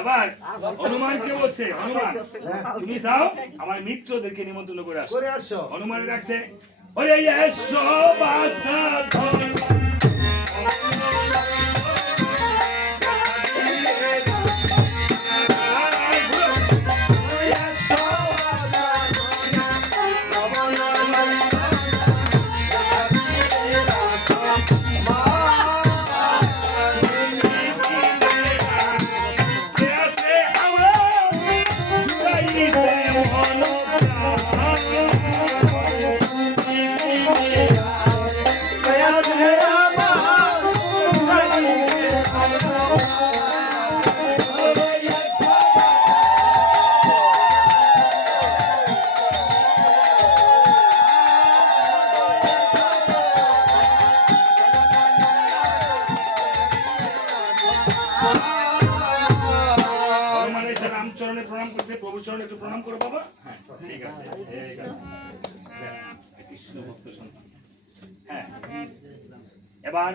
আবার হনুমানকে বলছে, হনুমান তুমি যাও আমার মিত্রদেরকে নিমন্ত্রণ করে আসো। হনুমান রাখছে, ওরে এসো বাসাধন প্রণাম করতে, প্রভুর চরণে একটু প্রণাম করো বাবা। হ্যাঁ ঠিক আছে, ঠিক আছে। কৃষ্ণ ভক্ত সন্তান। হ্যাঁ এবার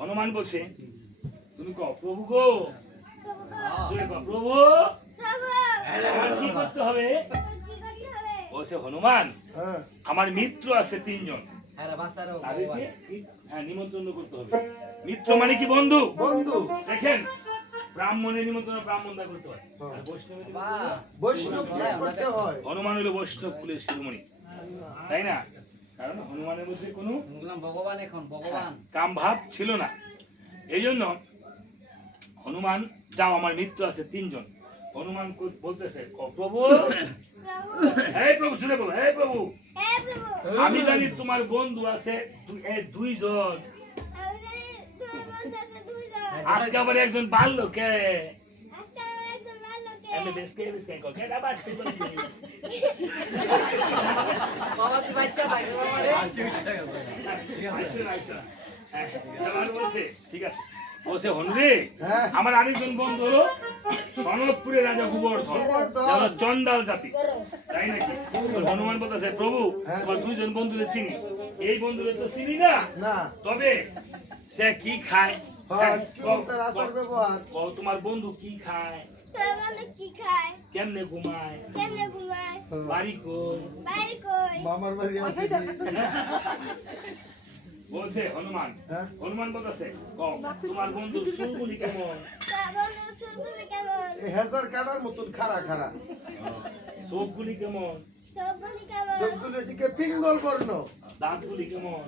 হনুমান বলছে, তুমি কও প্রভু গো, তুমি কও প্রভু কি করতে হবে? বলছে হনুমান আমার মিত্র আছে 3 জন, হ্যাঁ নিমন্ত্রণ করতে হবে। মিত্র মানে কি বন্ধু, বন্ধু দেখেন ব্রাহ্মণের নিমন্ত্রণ ব্রাহ্মণদা করতে হয়, আর বৈষ্ণব করতে হয়। হনুমান হলো বৈষ্ণব কুলের শিরোমণি, তাই না? কারণ হনুমানের মধ্যে কোনো ভগবান এখন ভগবান কাম ভাব ছিল না। এই জন্য হনুমান যাও আমার মিত্র আছে 3 জন। হনুমান বলতেছে প্রভু, হে প্রভু শুনে বলো, হে প্রভু আমি জানি তোমার বন্ধু আছে 2 জন, আজকে আবার একজন বাড়লো কে? আমি বেসকে বেসকে কোকে না বাড়ছে তো বাবা তুই বাচ্চা থাকে বাবারে আমার বলছে ঠিক আছে। বলছে হনুরে আমার আরেকজন বন্ধু হলো সনদপুরের রাজা গোবর্ধন, যারা চন্ডাল জাতি, তাই নাকি? হনুমান বলতেছে প্রভু তোমার 2 জন বন্ধুরে চিনি, এই বন্ধুরে তো চিনি না, তবে সে কি খায়? তোমার বন্ধু কি খায়, কেমনে ঘুমায়, বাড়ি কই, মামার বাড়ি আছে। বলছে হনুমান, হনুমান বলতেছে তোমার বন্ধু চুলগুলি কেমন? হেজার কাটার মতন খাড়া খাড়া। চোখগুলি কেমন? চোখগুলি হচ্ছে পিঙ্গল বর্ণ। দাঁতগুলি কেমন?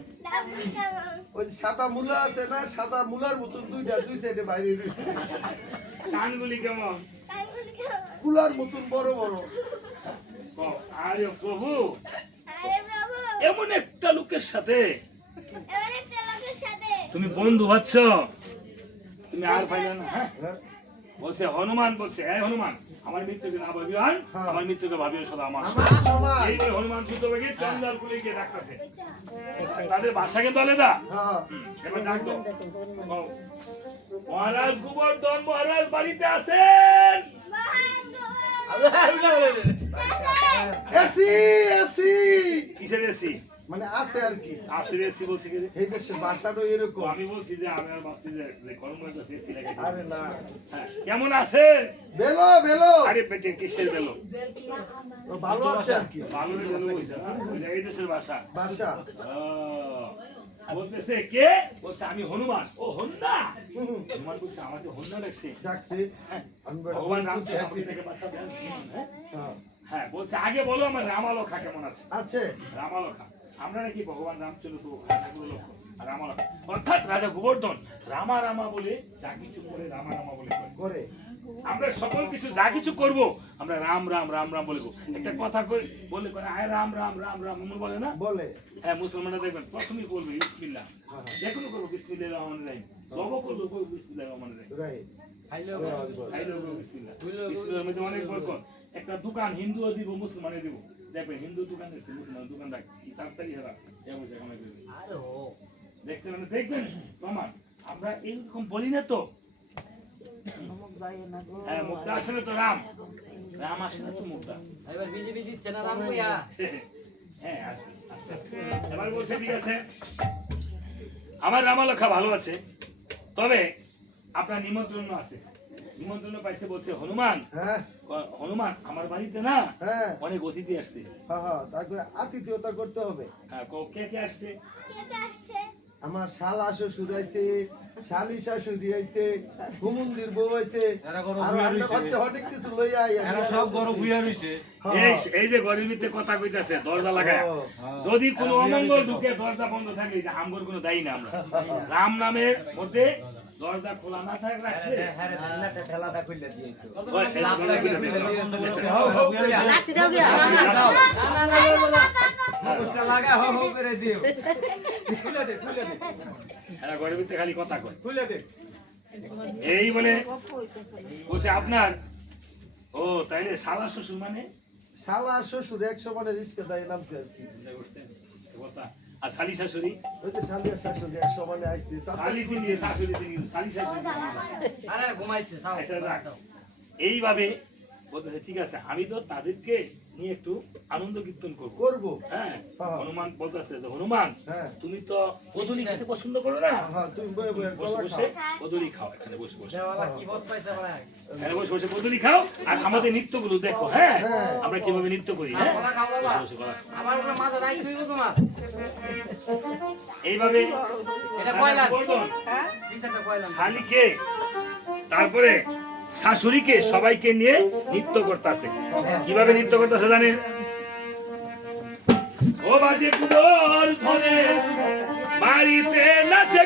ওই সাদা মূলা আছে না, সাদা মূলার মতন 2 সাইডে বাইরে রয়েছে। কানগুলি কেমন? কুলার মতন বড় বড়। আরে প্রভু, এমন একটা লোকের সাথে তুমি বন্ধু হচ্ছ, তুমি আর পাইলে না। বলছে হনুমান বলছে, এই হনুমান আমার মিত্রকে না ভাবিও, আমার মিত্রকে ভাবিও সদা আমার। এই যে হনুমান ছুটে গিয়ে চন্দ্রাল কুলে গিয়ে ডাকতেছে, তাদের ভাষা কিন্তু আলাদা। এবার ডাক দাও, মহারাজ গোবর্ধন মহারাজ বাড়িতে আছেন? এসি এসি কিসের এসি? মানে আছে আর কি, আছে এসি বলছি কি এই দেশে ভাষাটা এরকম। আমি বলছি যে আমি আর ভাবছি যে গরম লাগছে এসি লাগে। আরে না, কেমন আছেন? বেলো বেলো। আরে পেটে কিসের বেলো? ভালো আছে আর কি, ভালো বেলো হইছে না, এই দেশের ভাষা ভাষা। বলতেছে কে? বলছে আমি হনুমান। ও হন্না, হনুমান বলছে আমাকে হন্না ডাকছে। আমি ভগবান রামচন্দ্র থেকে বাচ্চা দেন। হ্যাঁ বলছে আগে বলো আমার রামালখা কেমন আছে? আছে রামালখা। আমরা নাকি ভগবান রামচন্দ্র তো লক্ষ্য, রামালখা অর্থাৎ রাজা গোবর্ধন রামা রামা বলে যা কিছু করে রামা রামা বলে করে। আমরা সকল কিছু যা কিছু করব আমরা রাম রাম রাম রাম বলবো। একটা কথা বলে করে আয় রাম রাম রাম রাম বলে না বলে। হ্যাঁ মুসলমানরা দেখবেন প্রথমেই বলবে বিসমিল্লাহ, যেকোনো করবো বিসমিল্লাহির রহমানির রহিম, সব করবো বিসমিল্লাহির রহমানির রহিম, অনেক বরকত। একটা দোকান হিন্দুও দিব মুসলমানে দিব, দেখবেন হিন্দু দোকান দেখছে মুসলমান দোকান দেখ তাড়াতাড়ি হেরা দেখছেন, দেখবেন প্রমাণ। আমরা এইরকম বলি না তো, হ্যাঁ মুক্তা আসে না তো রাম, রাম আসে না তো মুক্তা। এবার বিজেপি দিচ্ছে না রাম কইয়া। হ্যাঁ আসে। এবার বলছে ঠিক আছে আমার রামালক্ষা ভালো আছে, তবে আপনার নিমন্ত্রণ আছে, নিমন্ত্রণ পাইছে বলছে হনুমান। হ্যাঁ হনুমান আমার বাড়িতে না হ্যাঁ অনেক অতিথি আসছে। হ্যাঁ, তারপরে আতিথেয়তা করতে হবে। হ্যাঁ, কে কে আসছে? আমার শালা শ্বশুর আইছে, শালি শাশুড়ি আইছে, হুমুন্দির বউ আইছে, অনেক কিছু লইয়া সব বড় ভুইয়া রইছে। এই যে ঘরের ভিতরে কথা কইতাছে দরজা লাগায়, যদি কোনো অমঙ্গল ঢুকে দরজা বন্ধ থাকে এটা আমগর কোনো দায়ী না। আমরা রাম নামের মধ্যে দরজা খোলা না থাকে রাখতে ঠেলাটা খুলে দিয়েছো। লাগা হো হো করে দিও। খুলে দে খুলে দে। এরা ঘরের ভিতরে খালি কথা কয়। খুলে দে। এই বলে বলছে আপনার, ও তাইলে শালা শ্বশুর মানে? শালা শ্বশুর 100 মানে রিস্কে দেয় নামতে আর কি। আর শালি শাশুড়ি? ওই যে শালি আর শাশুড়ি 100 মানে আইছে। শালি চিনি, শাশুড়ি চিনি, শালি শাশুড়ি। আরে ঘুমাইছে তাও। এইভাবে বলতেছে ঠিক আছে, আমি তো তাদেরকে নিয়ে একটু আনন্দ কীর্তন করব। হ্যাঁ, হনুমান বলতেছে যে হনুমান তুমি তো কদলি খেতে পছন্দ করো না? হ্যাঁ, তুমি বয়ে বয়ে বসে বসে কদলি খাও, এখানে বসে বসে দেওয়ালা কি বস পাইছে বলে। এখানে বসে বসে কদলি খাও আর আমাদের নৃত্যগুলো দেখো। হ্যাঁ, আমরা কিভাবে নৃত্য করি। হ্যাঁ, কলা খাও বাবা। আবার ওটা মাথা রাইট হইব তোমার। এইভাবে এটা কয়লা বলবন হ্যাঁ পিছাটা কয়লা শালিকে তারপরে শাশুড়িকে সবাইকে নিয়ে নৃত্য করতেছে। কিভাবে নৃত্য করতেছে জানেন? ও বাজে কুদর ধরে বাড়িতে নাচে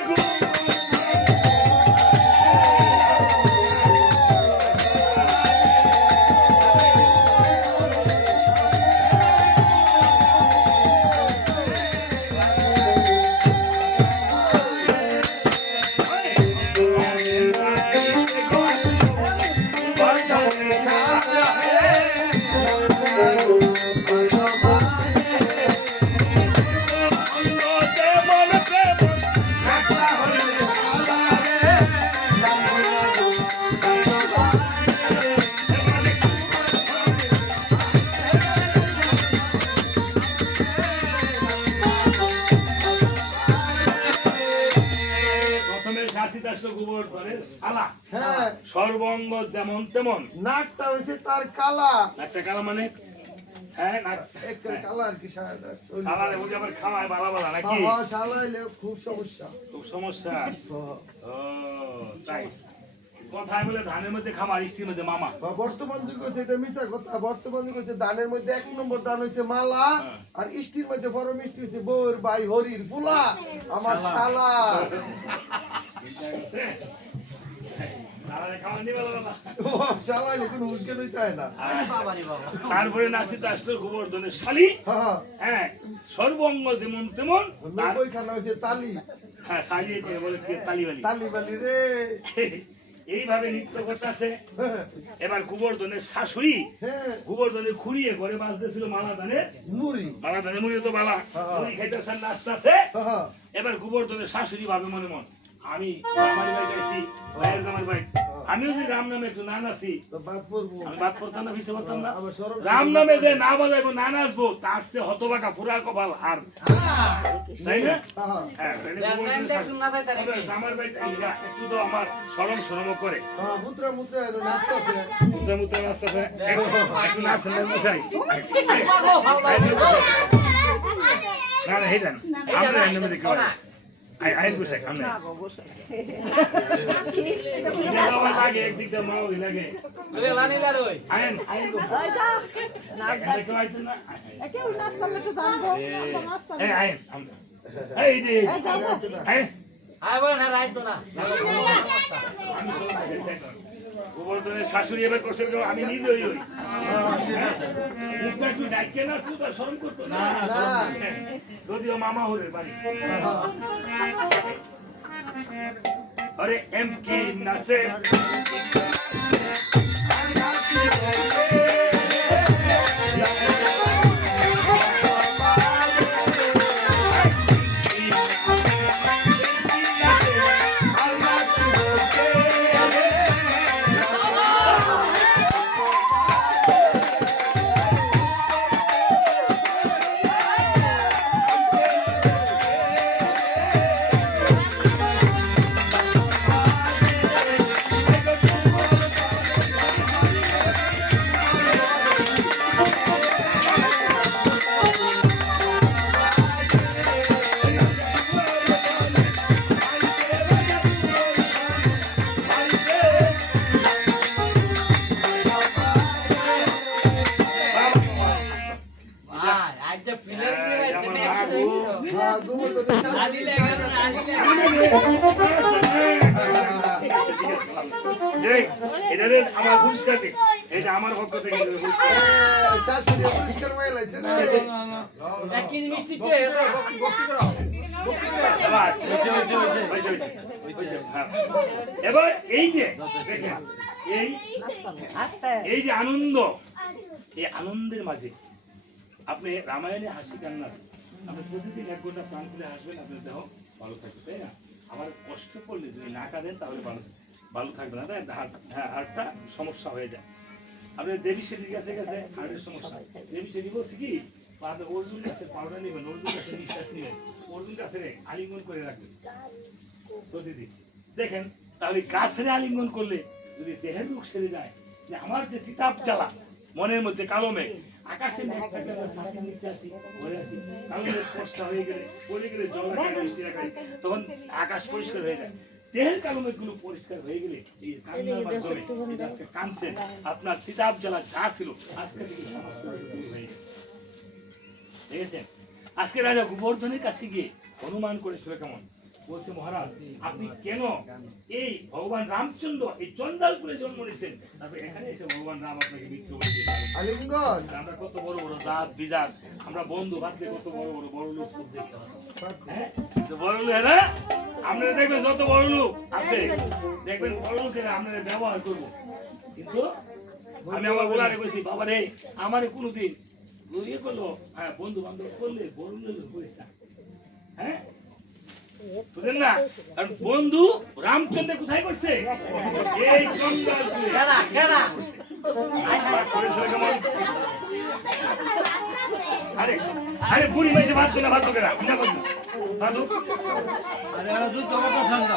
সর্বঙ্গ যেমন তেমন। নাকটা হইছে তার কালা। নাকটা কালা মানে? হ্যাঁ, নাক একটা কালা আর কি। শালারে বুঝে আবার খাওয়ায় বালা বালা নাকি? হ্যাঁ, শালাইলে খুব সমস্যা। খুব সমস্যা। ও তাই কথায় বলে ধানের মধ্যে খামার, স্ত্রীর মধ্যে মামা। বর্তমান যুগে এটা মিশা কথা। বর্তমান যুগে ধানের মধ্যে 1 নম্বর ধান হইছে মালা, আর স্ত্রীর মধ্যে বড় মিষ্টি হইছে বউর ভাই হরির ফুলা আমার শালা। তারপরে নাসিতে আসলো গোবর্ধনের শালী। হ্যাঁ, সর্বঙ্গ যেমন তেমন। তালি। হ্যাঁ, শালী বলে তালিবালি। তালিবালি রে। এইভাবে নৃত্য করতেছে। এবার গোবর্ধনের শাশুড়ি গোবর্ধনের খুঁড়িয়ে ঘরে বাঁচতেছিল মালা ধানের মুড়ি। মালা ধানের মুড়ি তো বালা মুড়ি খাইতেছেন, নাচতেছে। এবার গোবর্ধনের শাশুড়ি ভাবে মনে মন, আমি আমার ভাই গাইছি, ভাইয়ের আমার ভাই, আমিও যদি রাম নামে একটু না নাচি আমি বাদ পড়তাম না, পিছিয়ে পড়তাম না। রাম নামে যে না বাজাইবো না নাচবো তার চেয়ে হতবাকা পুরা কপাল আর, তাই না? হ্যাঁ, আমার ভাই একটু তো আমার সরম সরম করে মুদ্রা নাচতেছে, একটু নাচেন মশাই। না না হেঁটেন আমরা নামে দেখি আইন বসাই আমরা লাগে একদিক দিয়ে মাওরি লাগে আইন আইন আইন এই যে গোবর্ধনের শাশুড়ি এবার কষ্ট করে আমি নিজেই হই মুখটা একটু ডাইকে না শুধু শরম করতো না, যদিও মামা হলের বাড়ি। আরে এম কি নাসে এই, এটা দেন, আমার পুরস্কার দিন। এটা আমার পক্ষ থেকে দেবে পুরস্কার। শাশুড়ি পরিষ্কার হয়ে লাগছে রে। এক কেজি মিষ্টি কে এটা ভক্তি করো এবার, হয়েছে। হ্যাঁ। এবার এই যে দেখেন, এই যে আনন্দ, এই আনন্দের মাঝে আপনি রামায়ণে হাসি কান্না আছে। আপনি প্রতিদিন 1 ঘন্টা প্রাণ খুলে হাসবেন, আপনার দেহ ভালো থাকবে, তাই না? আবার কষ্ট করলে যদি না কাঁদেন তাহলে ভালো থাকবে না, তাই হার্টটা সমস্যা হয়ে যায়। আপনার দেবী সেটির কাছে গেছে হার্টের সমস্যা, দেবী সেটি বলছে কি আপনি অর্জুন গাছের পাউডার নেবেন, অর্জুন গাছের নিঃশ্বাস নেবেন, অর্জুন গাছের আলিঙ্গন করে রাখবেন প্রতিদিন। দেখেন তাহলে গাছের আলিঙ্গন করলে যদি দেহের রোগ সেরে যায়, যে আমার যে তিতাব জ্বালা মনের মধ্যে কালো মেঘ, আকাশে মেঘ থাকলে আমরা ছাতির নিচে আসি, ঘরে আসি, কালো মেঘ ফর্সা হয়ে গেলে পড়ে গেলে জল আকারে বৃষ্টি আকারে তখন আকাশ পরিষ্কার হয়ে যায়। দেহের কালো মেঘগুলো পরিষ্কার হয়ে গেলে এই কান্নার মাধ্যমে আজকে কাঁদছেন, আপনার তিতাব জ্বালা যা ছিল আজকে থেকে সমস্ত দূর হয়ে গেছে। দেখেছেন আজকে রাজা গোবর্ধনের কাছে গিয়ে অনুমান করেছিল কেমন, বলছে মহারাজ আপনি কেন এই ভগবান রামচন্দ্র এই চন্ডালপুরে জন্ম নিয়েছেন, তারপরে এখানে এসে ভগবান রাম আপনাকে মৃত্যু বলে দিয়েছেন। আলিঙ্গন আমরা কত বড় বড় জাত বিজাত, আমরা বন্ধু বাঁধলে কত বড় বড় লোক সব দেখতে হ্যাঁ, তো বড় লোকেরা আপনারা দেখবেন যত বড় লোক আছে দেখবেন বড় লোকেরা আপনারা ব্যবহার করবো, কিন্তু আমি আমার বলারে কইছি বাবা রে আমারে কোনোদিন ইয়ে করলো, হ্যাঁ বন্ধু বান্ধব করলে বড় লোক করিস না, হ্যাঁ বুঝলেন না? কারণ বন্ধু রামচন্দ্র কোথায় করছে, এই চন্ডালপুরে। আরে আরে বুড়ি মাইসে ভাত না ভাত কেনা না করবো দাদু, আরে ওরা যুদ্ধ করতে ঠান্ডা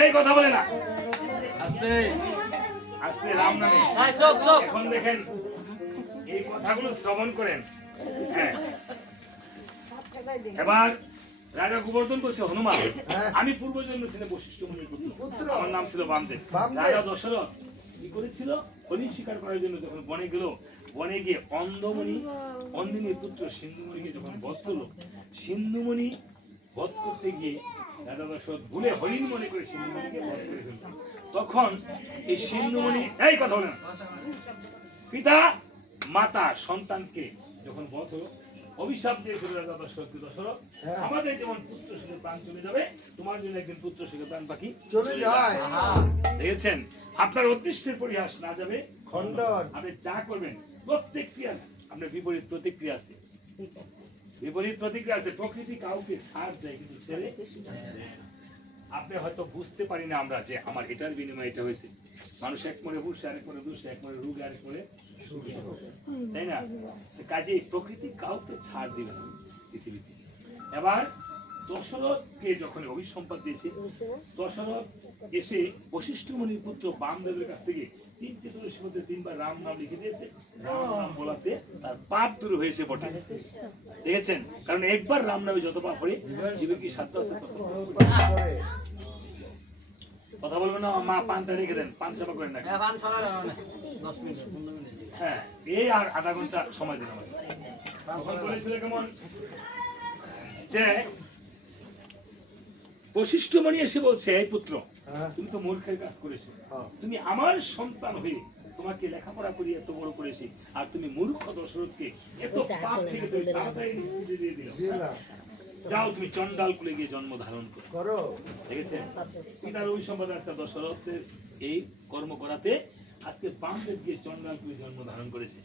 এই কথা বলে না আস্তে আজকে রাম নামে। এই চুপ চুপ এখন দেখেন এই কথাগুলো শ্রবণ করেন। হ্যাঁ এবার রাজা গোবর্ধন বলছে হনুমান আমি পূর্বজন্ম ছিলাম বশিষ্ঠ মুনির পুত্র, আমার নাম ছিল বামদেব। রাজা দশরথ কি করেছিল, হরিণ শিকার করার জন্য যখন বনে গেল, বনে গিয়ে অন্দিনীর পুত্র সিন্ধুমণিকে যখন বধ করলো, সিন্ধুমণি বধ করতে গিয়ে রাজা দশরথ ভুলে হরিণ মনে করে সিন্ধুমণিকে বধ করে ফেলল। তখন এই সিন্ধুমণি এই কথা বলে না, পিতা মাতা সন্তানকে যখন বধ হলো অভিশাপ দিয়েছিল রাজা দশরথ, দশরথ আমাদের যেমন পুত্র সুখে প্রাণ চলে যাবে তোমার জন্য একদিন পুত্র সুখে প্রাণ পাখি চলে যায়। দেখেছেন আপনার অদৃষ্টের পরিহাস না যাবে খণ্ডন। আপনি যা করবেন প্রত্যেক ক্রিয়া আপনার বিপরীত প্রতিক্রিয়া আছে, বিপরীত প্রতিক্রিয়া আছে। প্রকৃতি কাউকে ছাড় দেয় কিন্তু ছেড়ে আপনি হয়তো বুঝতে পারি না আমরা যে আমার এটার বিনিময়ে এটা হয়েছে। মানুষ এক মনে হুঁশে আরেক মনে দুষে, এক মনে রোগ আরেক মনে তাই না? কাজে প্রকৃতি কাউকে ছাড় দিবে না পৃথিবীতে। এবার দশরথকে যখন অভিসম্পাদ দিয়েছে, দশরথ এসে বশিষ্ঠ মুনির পুত্র বামদেবের কাছ থেকে 3টি তুলসীর মধ্যে 3বার রাম নাম লিখে দিয়েছে। রাম নাম বলাতে তার পাপ দূর হয়েছে বটে, দেখেছেন? কারণ একবার রাম নামে যত পাপ হয় জীবে কি সাধ্য আছে কথা বলবেন না। মা পানটা রেখে দেন, পান সেবা করেন না। পান ছড়া যাবে না 10 মিনিট 15 মিনিট। হ্যাঁ এই আর আধা ঘন্টা সময় দিন আমাকে। তখন বলেছিল কেমন যে বশিষ্ঠ মুনি এসে বলছে এই পুত্র তুমি তো মূর্খের কাজ করেছো, তুমি আমার সন্তান হয়ে তোমাকে লেখাপড়া করিয়ে এত বড় করেছি আর তুমি মূর্খ দশরথকে এত পাপ থেকে তুমি তাড়াতাড়ি নিষ্কৃতি দিয়ে দিলে। যাও তুমি চন্ডাল কুলে গিয়ে জন্ম ধারণ করো। দেখেছেন পিতার অভিসম্পাদ আজকে দশরথের এই কর্ম করাতে আজকে বামদেব গিয়ে চন্ডাল কুলে জন্ম ধারণ করেছে।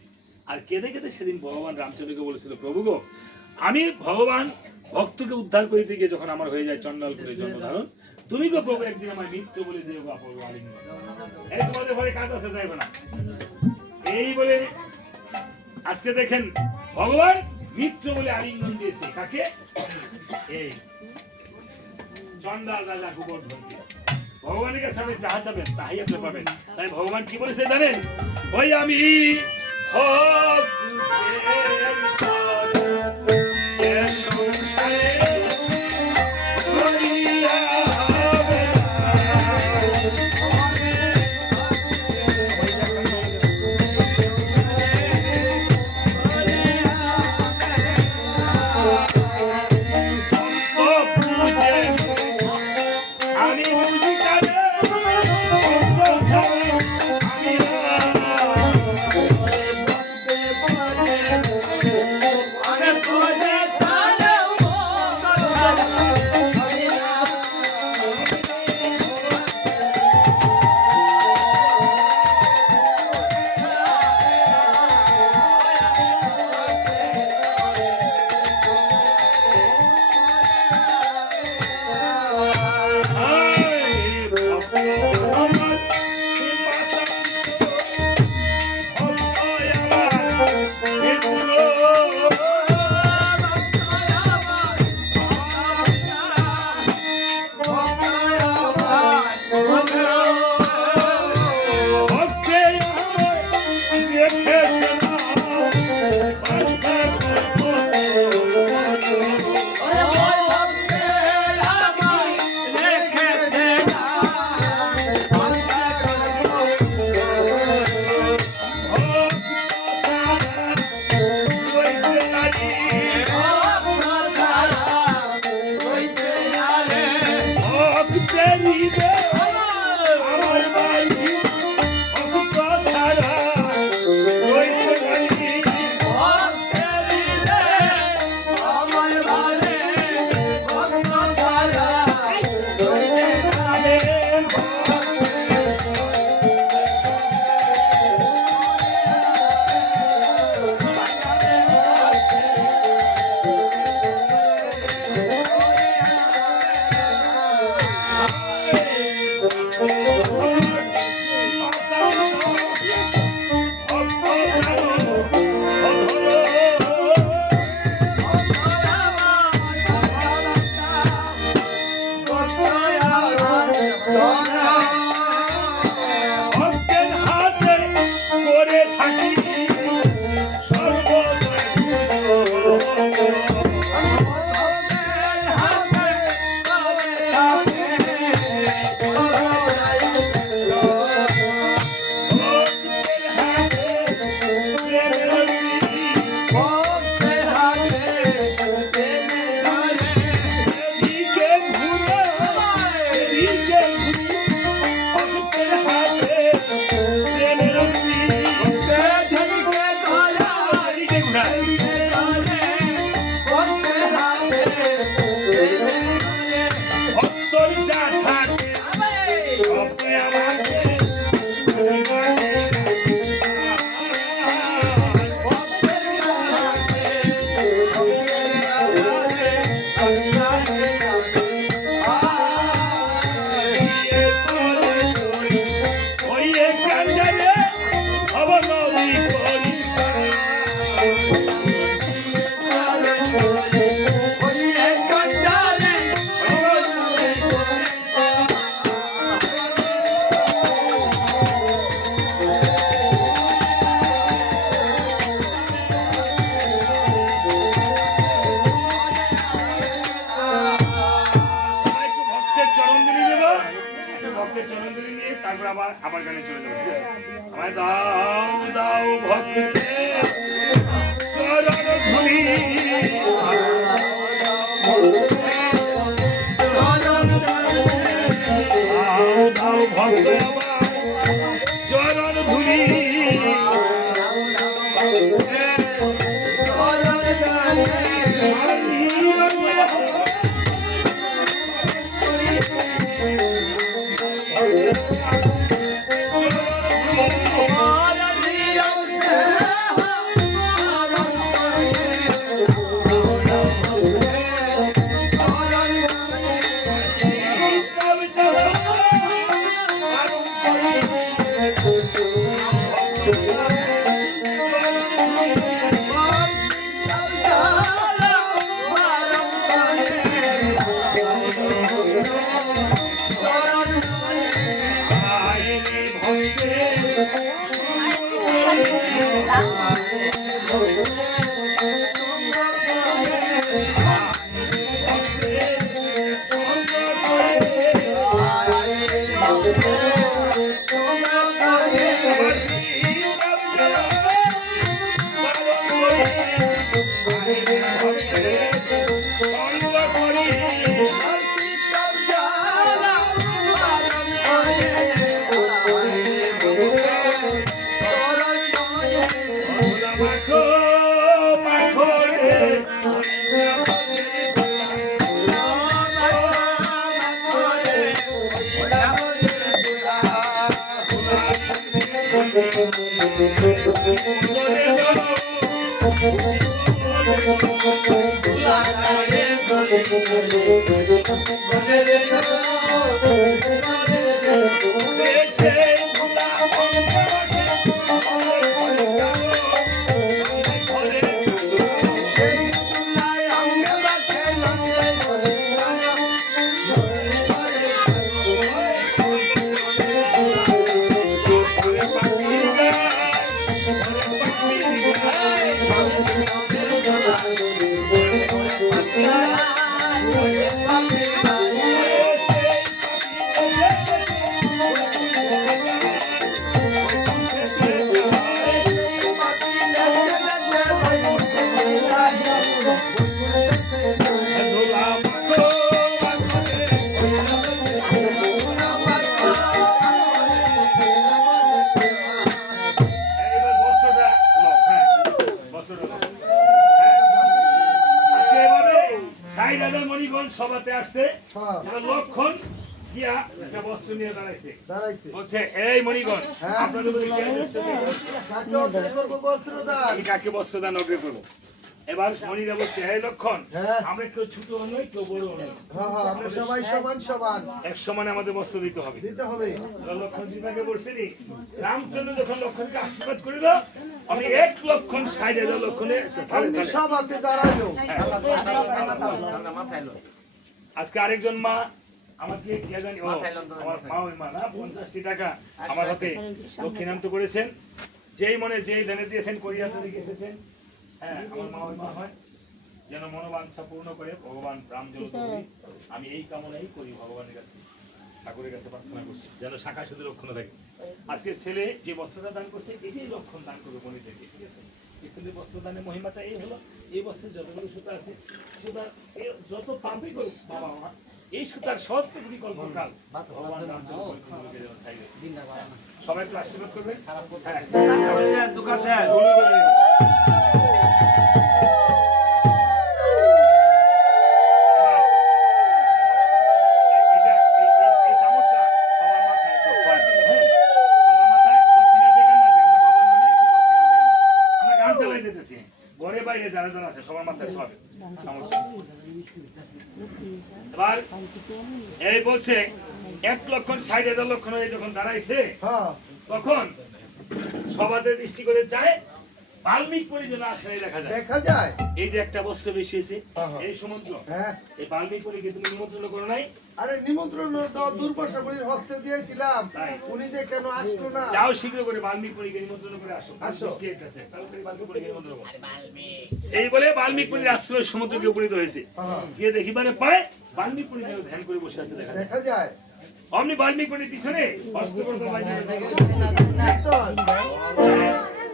আর কেঁদে কেঁদে সেদিন ভগবান রামচন্দ্রকে বলেছিল প্রভু গো আমি ভগবান ভক্তকে উদ্ধার করিতে গিয়ে যখন আমার হয়ে যায় চন্ডাল কুলে জন্ম ধারণ, তুমি গো প্রভু একদিন আমার মিত্র বলে যে এই তোমাদের ঘরে কাজ আছে যাইবে না। এই বলে আজকে দেখেন ভগবান মিত্র বলে আলিঙ্গন দিয়েছে কাকে, এই চন্ডাল রাজা গোবর্ধনকে। ভগবানের কাছে আপনি যা চাবেন তাই আপনি পাবেন। তাই ভগবান কি বলেছে জানেন, ওই আমি আবার গানে চলে যাবো, ঠিক আছে? আমায় দাও দাও ভক্তে চরণ ধুলি, দাও দাও ভক্ত চরণ ধুলি, সভাতে আসছে লক্ষণ দিয়া একটা বস্ত্র নিয়ে দাঁড়াইছে, বলছে এই মণিগণ আপনাদের কাকে বস্ত্র দান অগ্রে করবো। এবার মণিরা বলছে এই লক্ষণ আমরা কেউ ছোট নই কেউ বড় নই, আমরা সবাই সমান সমান, এক সমানে আমাদের বস্ত্র দিতে হবে। লক্ষণ সীতাকে বলছিনি রামচন্দ্র যখন লক্ষণকে আশীর্বাদ করিল আমি 1 লক্ষণ সাইডে লক্ষণে সভাতে দাঁড়াইলো। আজকে আরেকজন মা আমাকে জানি আমার মা ওই মা না 50টি টাকা আমার হাতে দক্ষিণান্ত করেছেন, যেই মনে যেই ধ্যানে দিয়েছেন করিয়াতে দিকে এসেছেন। হ্যাঁ আমার মা ওই মা হয় যেন মনোবাঞ্ছা পূর্ণ করে ভগবান রামচন্দ্র করি, আমি এই কামনাই করি ভগবানের কাছে, ঠাকুরের কাছে প্রার্থনা করছি যেন শাখা শুধু লক্ষণ থাকে। আজকে ছেলে যে বস্ত্রটা দান করছে এটাই লক্ষণ দান করবে মনিদেরকে, ঠিক আছে? ছেলে বস্ত্র দানের মহিমাটা এই হলো এই বস্ত্রের যতগুলো সুতা আছে সুতা যত পাপই করুক বাবা মা এই সুতার সহস্রগুলি কল্পকাল ভগবান সবাই একটু আশীর্বাদ করবে। ঘরে বাইরে যারা যারা আছে সবার মাথায় সব এবার এই বলছে 1,60,000 লক্ষণ হয়ে যখন দাঁড়াইছে হ্যাঁ তখন সবাদের দৃষ্টি করে যায় বাল্মীকি পরিজন আসলে দেখা যায়। দেখা যায় এই যে একটা বস্ত্র বেশি এসে হ্যাঁ। এই সমুদ্র হ্যাঁ এই বাল্মীকি পরিকে তুমি নিমন্ত্রণ করো নাই? আরে নিমন্ত্রণ তো দুর্বাসা মুনির হস্তে দিয়েছিলাম তাই। উনি যে কেন আসলো না যাও শীঘ্র করে বাল্মীকি পরিকে নিমন্ত্রণ করে আসো। আসো। বৃষ্টি আসতেছে, তাড়াতাড়ি বাল্মীকি পরিকে নিমন্ত্রণ করো। এই বলে বাল্মীকি পরির আশ্রয় সমুদ্রকে উপনীত হয়েছে। হ্যাঁ। গিয়ে দেখিবারে পায় বাল্মীকি পরি যেন ধ্যান করে বসে আছে দেখা যায়। দেখা যায় অমনি বাল্মীকি পরির পিছনে অস্ত্রবর্গ বাজিয়ে কীর্তন।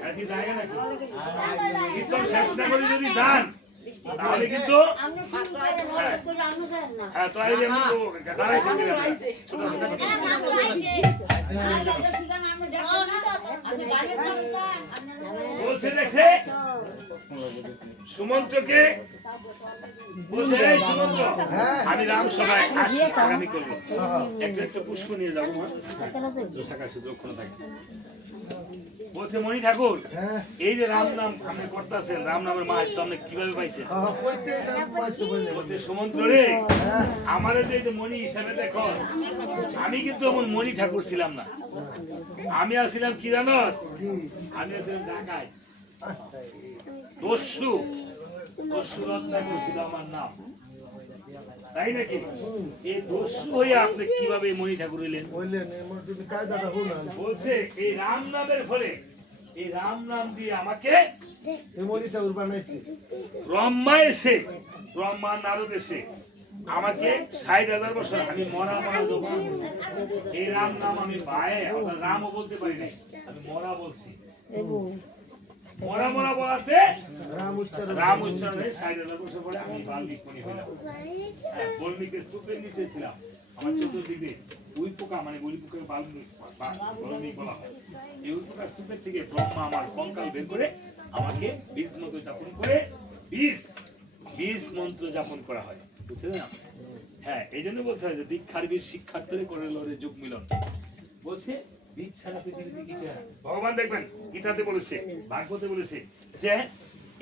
আর কি জায়গা নাকি? কীর্তন শেষ না করে যদি যান তাহলে কিন্তু হ্যাঁ তো এই যে আমি তো দাঁড়াইছি ছোট বলছে দেখে সুমন্ত্রকে বলছে এই সুমন্ত্র আমি রাম সভায় আসি আগামী করবো একটা পুষ্প নিয়ে যাবো বলছে মণি ঠাকুর হ্যাঁ এই যে রাম নাম আপনি করতেছেন রাম নামের মাহাত্ম্য আপনি কিভাবে পাইছেন? কইতে নাম পাইতে বললে বলছে সুমন্ত্র রে হ্যাঁ আমার যে এই যে মণি হিসাবে দেখো আমি কিন্তু এমন মণি ঠাকুর ছিলাম না, আমি আসছিলাম কি জানোস? কি আমি আসছিলাম ঢাকায় দস্যু দস্যুরত্না ছিল আমার নাম, তাই নাকি? এই দস্যু হয়ে আপনি কিভাবে মণি ঠাকুর হইলেন? বললেন এমন তুমি কায়দাটা শুনান বলছে এই রাম নামের ফলে এই রাম নাম দিয়ে আমাকে এমনিটা বানাইছে ব্রহ্মা এসে ব্রহ্মা নারদ এসে আমাকে 60,000 বছর আমি মরা যখন এই রাম নাম আমি পায়ে অর্থাৎ রামও বলতে পারি নাই, আমি মরা বলছি। মরা বলাতে রাম উচ্চারণে 60,000 বছর পরে আমি বাল্মীকি মুনি হইলাম। বাল্মীকি স্তূপের নিচে ছিলাম, আমার চতুর্দিকে উই পোকা মানে গলি পোকাকে বাল্মীকি বলা হয়। এই উই পোকা স্তূপের থেকে ব্রহ্মা আমার কঙ্কাল বের করে আমাকে বীজ মন্ত্র যাপন করে বীজ মন্ত্র যাপন করা হয়, বুঝলেন না? হ্যাঁ এই জন্য বলছে যে দীক্ষার বীজ শিক্ষার্থীরা করে লড়ে যুগ মিলন। বলছে বীজ ছাড়া পৃথিবীতে কিছু হয় না। ভগবান দেখবেন গীতাতে বলেছে, ভাগবতে বলেছে যে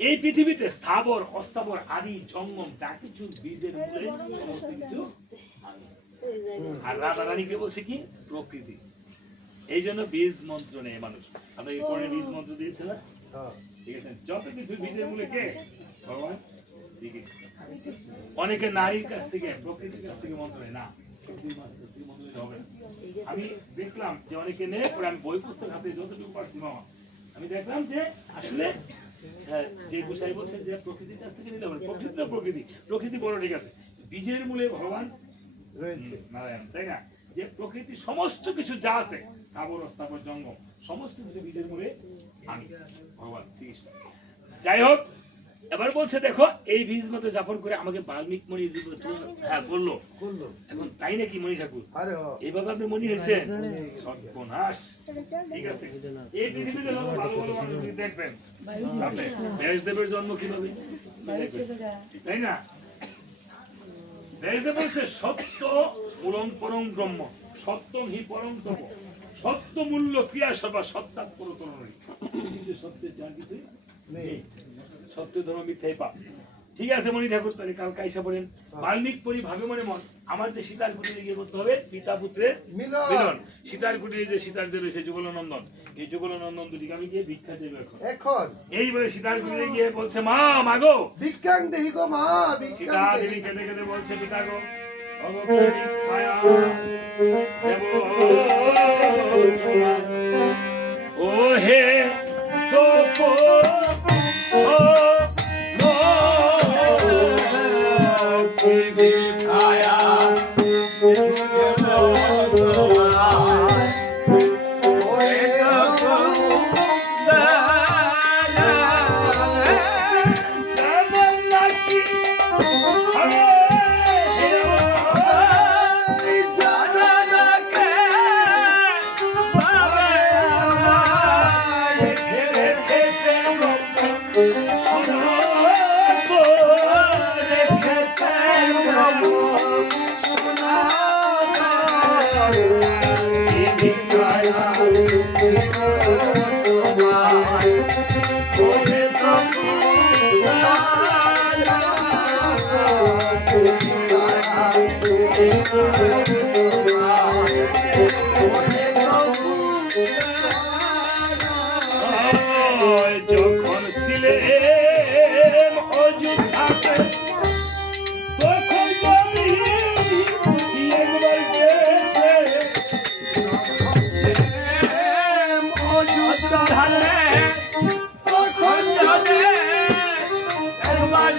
এই পৃথিবীতে স্থাবর অস্থাবর আদি জঙ্গম যা কিছু বীজের মূলে সমস্ত কিছু আমি। আর রাধা রানীকে বলছে কি প্রকৃতি। এই জন্য বীজ মন্ত্র নেই মানুষ। আপনাকে পরে বীজ মন্ত্র দিয়েছে না? ঠিক আছে, যত কিছু বীজের মূলে কে? ভগবান শ্রীকৃষ্ণ। অনেকে নারীর কাছ থেকে প্রকৃতির কাছ থেকে মন্ত্র নেয় না, আমি দেখলাম যে অনেকে নেই, পরে আমি বই পুস্তক হাতে যতটুকু পারছি মামা আমি দেখলাম যে আসলে যে গোসাই বলছেন যে প্রকৃতির কাছ থেকে নিলে হবে, প্রকৃতি তো প্রকৃতি বড় ঠিক আছে, বীজের মূলে ভগবান রয়েছে নারায়ণ, তাই না? যে প্রকৃতি সমস্ত কিছু যা আছে স্থাবর অস্থাবর জঙ্গম সমস্ত কিছু বীজের মূলে আমি ভগবান শ্রীকৃষ্ণ। যাই হোক এবার বলছে দেখো এই বীজ মতো যাপন করে আমাকে বাল্মীকি মণি হ্যাঁ বললো এখন তাই নাকি মণি ঠাকুর? এইভাবে আপনি মণি হয়েছেন? সর্বনাশ। ঠিক আছে, এই পৃথিবীতে যত ভালো ভালো মানুষ দেখবেন আপনি ব্যাসদেবের জন্ম কিভাবে তাই না? ব্যাসদেব বলছে সত্য মূলং পরং ব্রহ্ম সত্যম হি পরং তপ সত্য মূল্য ক্রিয়া সর্বা সত্যাৎ পরতরণী। সত্যের চার কিছু নেই, সত্য ধর্ম মিথ্যাই পাপ। ঠিক আছে মণি ঠাকুর তাহলে কাল কাইসা পড়েন। বাল্মীকি পরি ভাবে মনে মন আমার যে সীতার কুটিরে গিয়ে করতে হবে পিতা পুত্রের মিলন। সীতার কুটিরে যে সীতার যে রয়েছে যুগলনন্দন, এই যুগলনন্দন দুটিকে আমি গিয়ে ভিক্ষা দেব এখন। এই বলে সীতার কুটিরে গিয়ে বলছে মা মাগো ভিক্ষাং দেহি গো মা। সীতা দেবী কেঁদে কেঁদে বলছে পিতা গো ভিক্ষায়া দেব ও হে তো যখন ছিলেন অযোধ্যাতে তখন বলি একবার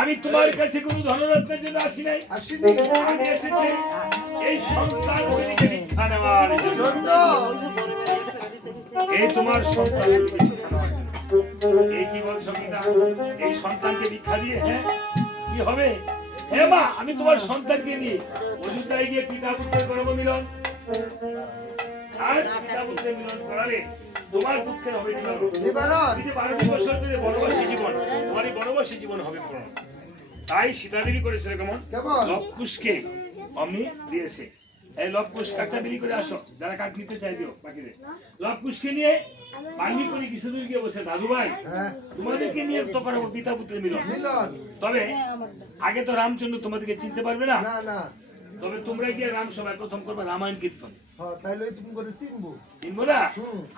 আমি তোমার কাছে কোনো ধনরত্নের জন্য আসি নাই, আমি এসেছি এই সন্তান ভিক্ষা নেওয়ার জন্য। এই তোমার সন্তান এই কি বলছো কিনা? এই সন্তানকে ভিক্ষা দিয়ে হ্যাঁ কি হবে? হ্যাঁ মা, আমি তোমার সন্তানকে নিয়ে অযোধ্যায় গিয়ে পিতা পুত্রের গর্ভ মিলন, আর পিতা পুত্রের মিলন করালে তোমার দুঃখের হবে নিবারণ। 12 বছর ধরে বনবাসী জীবন, তোমার এই বনবাসী জীবন হবে পূরণ। তাই সীতাদেবী করেছিল কেমন? লবকুশকে অমনি দিয়েছে। এই লবকুশ কাঠটা বিলি করে আসো, যারা কাঠ নিতে চাই দিও বাকিদের। লবকুশকে নিয়ে বাল্মীকি কিছু দূর গিয়ে বসে, দাদু ভাই তোমাদেরকে নিয়ে তো করাবো পিতা পুত্রের মিলন। তবে আগে তো রামচন্দ্র তোমাদেরকে চিনতে পারবে না, তবে তোমরা গিয়ে রাম সভায় প্রথম করবে রামায়ণ কীর্তন। চিনবো না?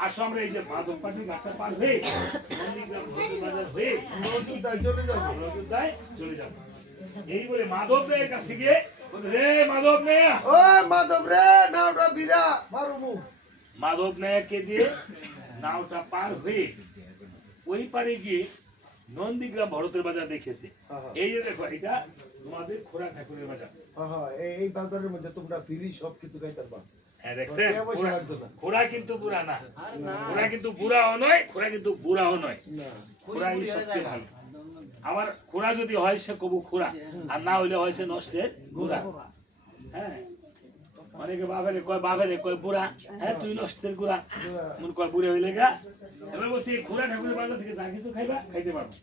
আসো আমরা এই যে মাধব পাটির ঘাটটা পার হয়ে নন্দীগ্রাম বাজার হয়ে অযোধ্যায় চলে যাবো। এই বলে মাধব রায়ের কাছে গিয়ে রে মাধব নায়া, ও মাধব রে নাওটা বিরা মারুমু। মাধব নায়াকে দিয়ে নাওটা পার হয়ে ওই পারে গিয়ে নন্দীগ্রাম ভরতের বাজার দেখেছে। এই যে দেখো, এটা তোমাদের খোরা ঠাকুরের বাজার। এই বাজারের মধ্যে তোমরা ফ্রি সবকিছু খাইতে পারবা। হ্যাঁ দেখছেন, খোরা কিন্তু বুড়া না, খোরা কিন্তু বুড়াও নয়, খোরা কিন্তু বুড়াও নয়, খোরাই সবচেয়ে ভালো। আবার খোরা যদি হয় সে কবু খোরা, আর না হইলে হয় সে নষ্টের গুড়া। হ্যাঁ, অনেকে বাবেরে কয় বুড়া, হ্যাঁ তুই নষ্টের গুড়া, মন কয় বুড়ে হইলে গা। এবার বলছি খোরা ঠাকুরের বাজার থেকে যা কিছু খাইবা খাইতে পারবো।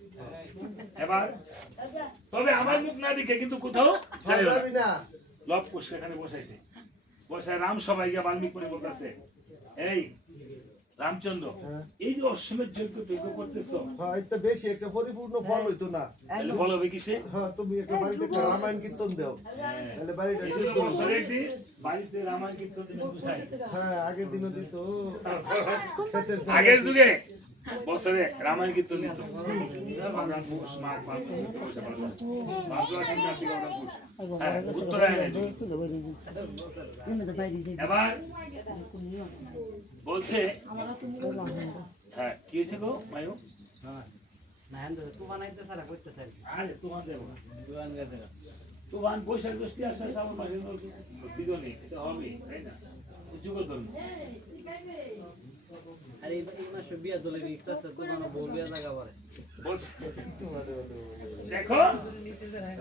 এবার তবে আমার মুখ না দিকে কিন্তু কোথাও যাইও না। লবকুশ এখানে বসাইছে, বসায় রাম সবাই গিয়ে বাল্মীকি বলতেছে, এই রামচন্দ্র এই যে অশ্বমেধ যজ্ঞ করতেছ, এটা বেশি একটা পরিপূর্ণ ফল হইতো না, তাহলে ফল হবে কিসে? তুমি একটা বাড়িতে একটা রামায়ণ কীর্তন দাও, তাহলে বাড়িটা বাড়িতে রামায়ণ কীর্তন বুঝাই। হ্যাঁ, আগের দিনও দিত, আগের যুগে বছরে রামায়ণ কীর্তন দিত। এবার বলছে, হ্যাঁ কি হয়েছে গো মায়ু? তুফান বৈশাখ দোষটি আসে শ্রাবণ মাসের সিজনে, এটা হবে তাই না? যুগ ধর্ম। আরে এই মাসে বিয়া দলের ইচ্ছা আছে, তো মানে বউ বিয়া লাগা পারে। দেখো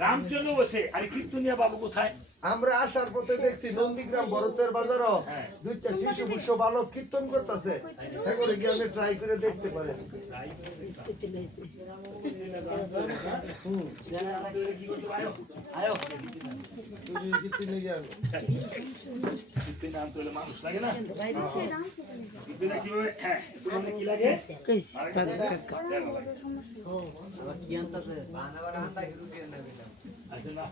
রামচন্দ্র বসে, আরে কীর্তনিয়া বাবু কোথায়? আমরা আসার পথে দেখছি নন্দীগ্রাম ভরতের বাজারও দুইটা শিশু পুষ্য বালক কীর্তন করতেছে, এগুলো গিয়ে আপনি ট্রাই করে দেখতে পারেন। মানুষ লাগে না কিভাবে? হ্যাঁ কি লাগে? কি আনতেছে? আচ্ছা না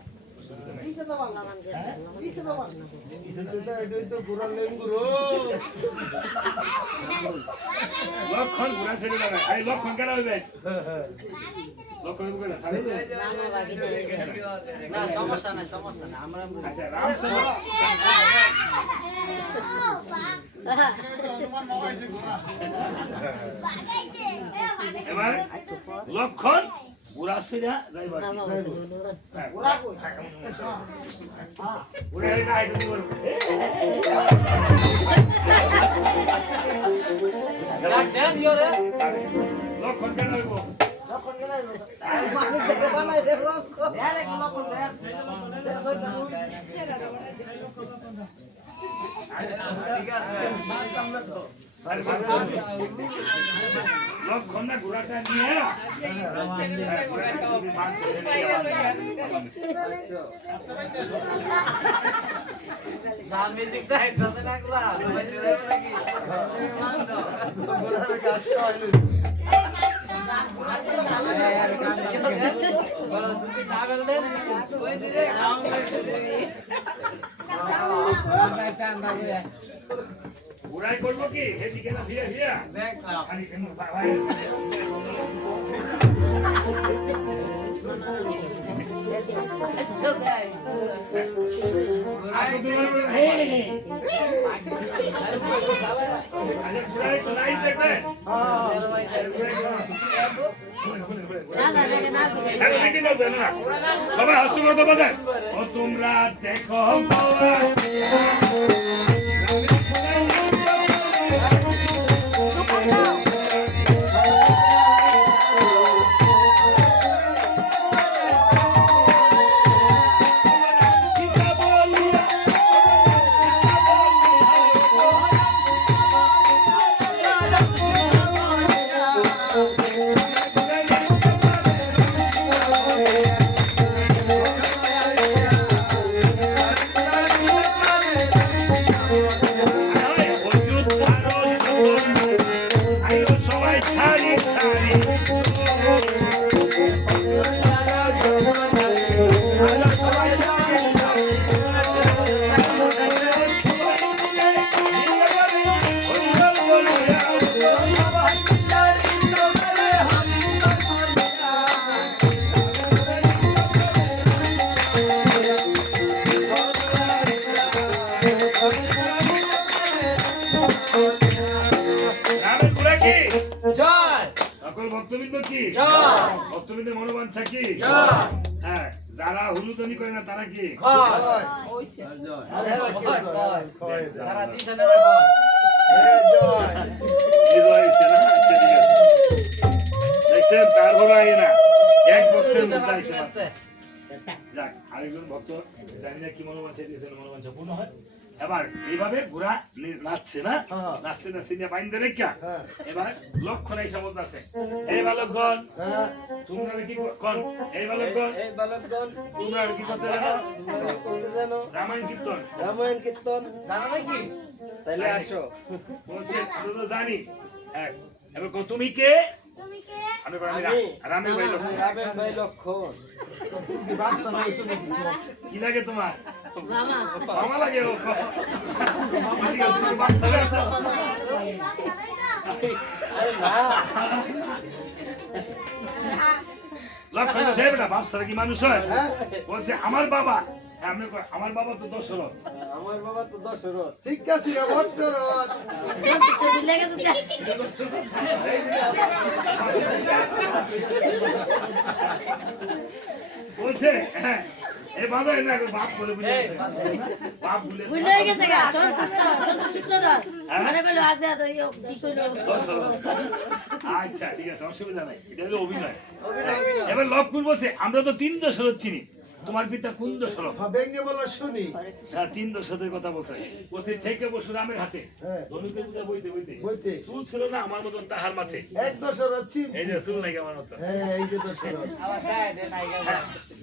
লক্ষণ ঘুরা ছেড়ে যাবে, লক্ষণ কেন হইবে? লক্ষণ না সমস্যা নাই, সমস্যা নাই, আমরা আচ্ছা রামচন্দ্র এবার লক্ষণ বুড়া সেরা যাইবার কেন ইয়োরে লক্ষণ কেন হইব মাঝে থেকে বানাই দে লক্ষণ এক লক্ষণ দেন ঠিক আছে লক্ষণ না ঘোড়াটা নিয়ে আমি দিক দাই দছে লাগলা মানে নাকি বলে গাছ খাওয়াইলি বলো তুমি চা বেল দেন ওই দিরে নাম ঘোড়াই করবো কি এদিকে না ফিরে ফিরে দেখ খালি কেন ঘোড়াই তো নাই দেখবে সবাই হস্ত কথা বাজায় ও তোমরা দেখো সবাই ছাড়ি ছাড়ি রামের ঘোড়া কি জয় সকল ভক্তবৃন্দ কি জয় ভক্তবৃন্দের মনোবাঞ্ছা কি জয় হ্যাঁ যারা হুলুদনি করে না তারা কি জয় আরে হেলা কি কয় তারা দিছে না কয় এ জয় হৃদয় হয়েছে না আচ্ছা, ঠিক আছে। দেখছেন তার ঘোড়া আগে না এক ভক্তের মধ্যে আইসে মাত্র। যাক আরেকজন ভক্ত জানি না কি মনোবাঞ্ছা দিয়েছেন মনোবাঞ্ছা পূর্ণ হয় এবার এইভাবে ঘোড়া নাচছে না হ্যাঁ। নাচতে নাচতে নিয়ে বাইন্দে রেখা হ্যাঁ এবার লক্ষণ এই সমস্ত আছে এই বালকগণ হ্যাঁ তোমরা কি কন এই বালকগণ এই বালকগণ তোমরা কি করতে জানো করতে জানো রামায়ণ কীর্তন রামায়ণ কীর্তন জানো নাকি তাইলে আসো বলছে শুধু জানি হ্যাঁ এবার কও, তুমি কে আমি বলি, আমি রামের ভাই লক্ষণ রামের ভাই লক্ষণ কি বাচ্চা হইছে নাকি কি লাগে তোমার মামা লাগে ও মামা লাগে তুমি বাচ্চা হয়েছে। আরে না লক্ষণ তো সে বেটা বাচ্চারা কি মানুষ হয় হ্যাঁ বলছে আমার বাবা হ্যাঁ, আমি কই, আমার বাবা তো দশরথ আমার বাবা তো দশরথ শিক্ষা ছিল বট্টরত বলছে হ্যাঁ এই বাজারে না বাপ বলে বুঝে গেছে। বাপ বলে দশরথ আচ্ছা ঠিক আছে অসুবিধা নাই এটা হলো অভিনয় এবার লক্ষণ বলছে আমরা তো 3 দশরথ চিনি তোমার পিতা কোন দশরথ হ্যাঁ বেঙ্গে বলো শুনি হ্যাঁ 3 দশরথের কথা বলছে বলছে থেকে বসু রামের হাতে হ্যাঁ ধনুকে পূজা বইতে বইতে বইতে চুল ছিল না আমার মতন তাহার মাথে এক দশরথ চিনছি এই যে চুল নাই আমার মতো হ্যাঁ এই যে দশরথ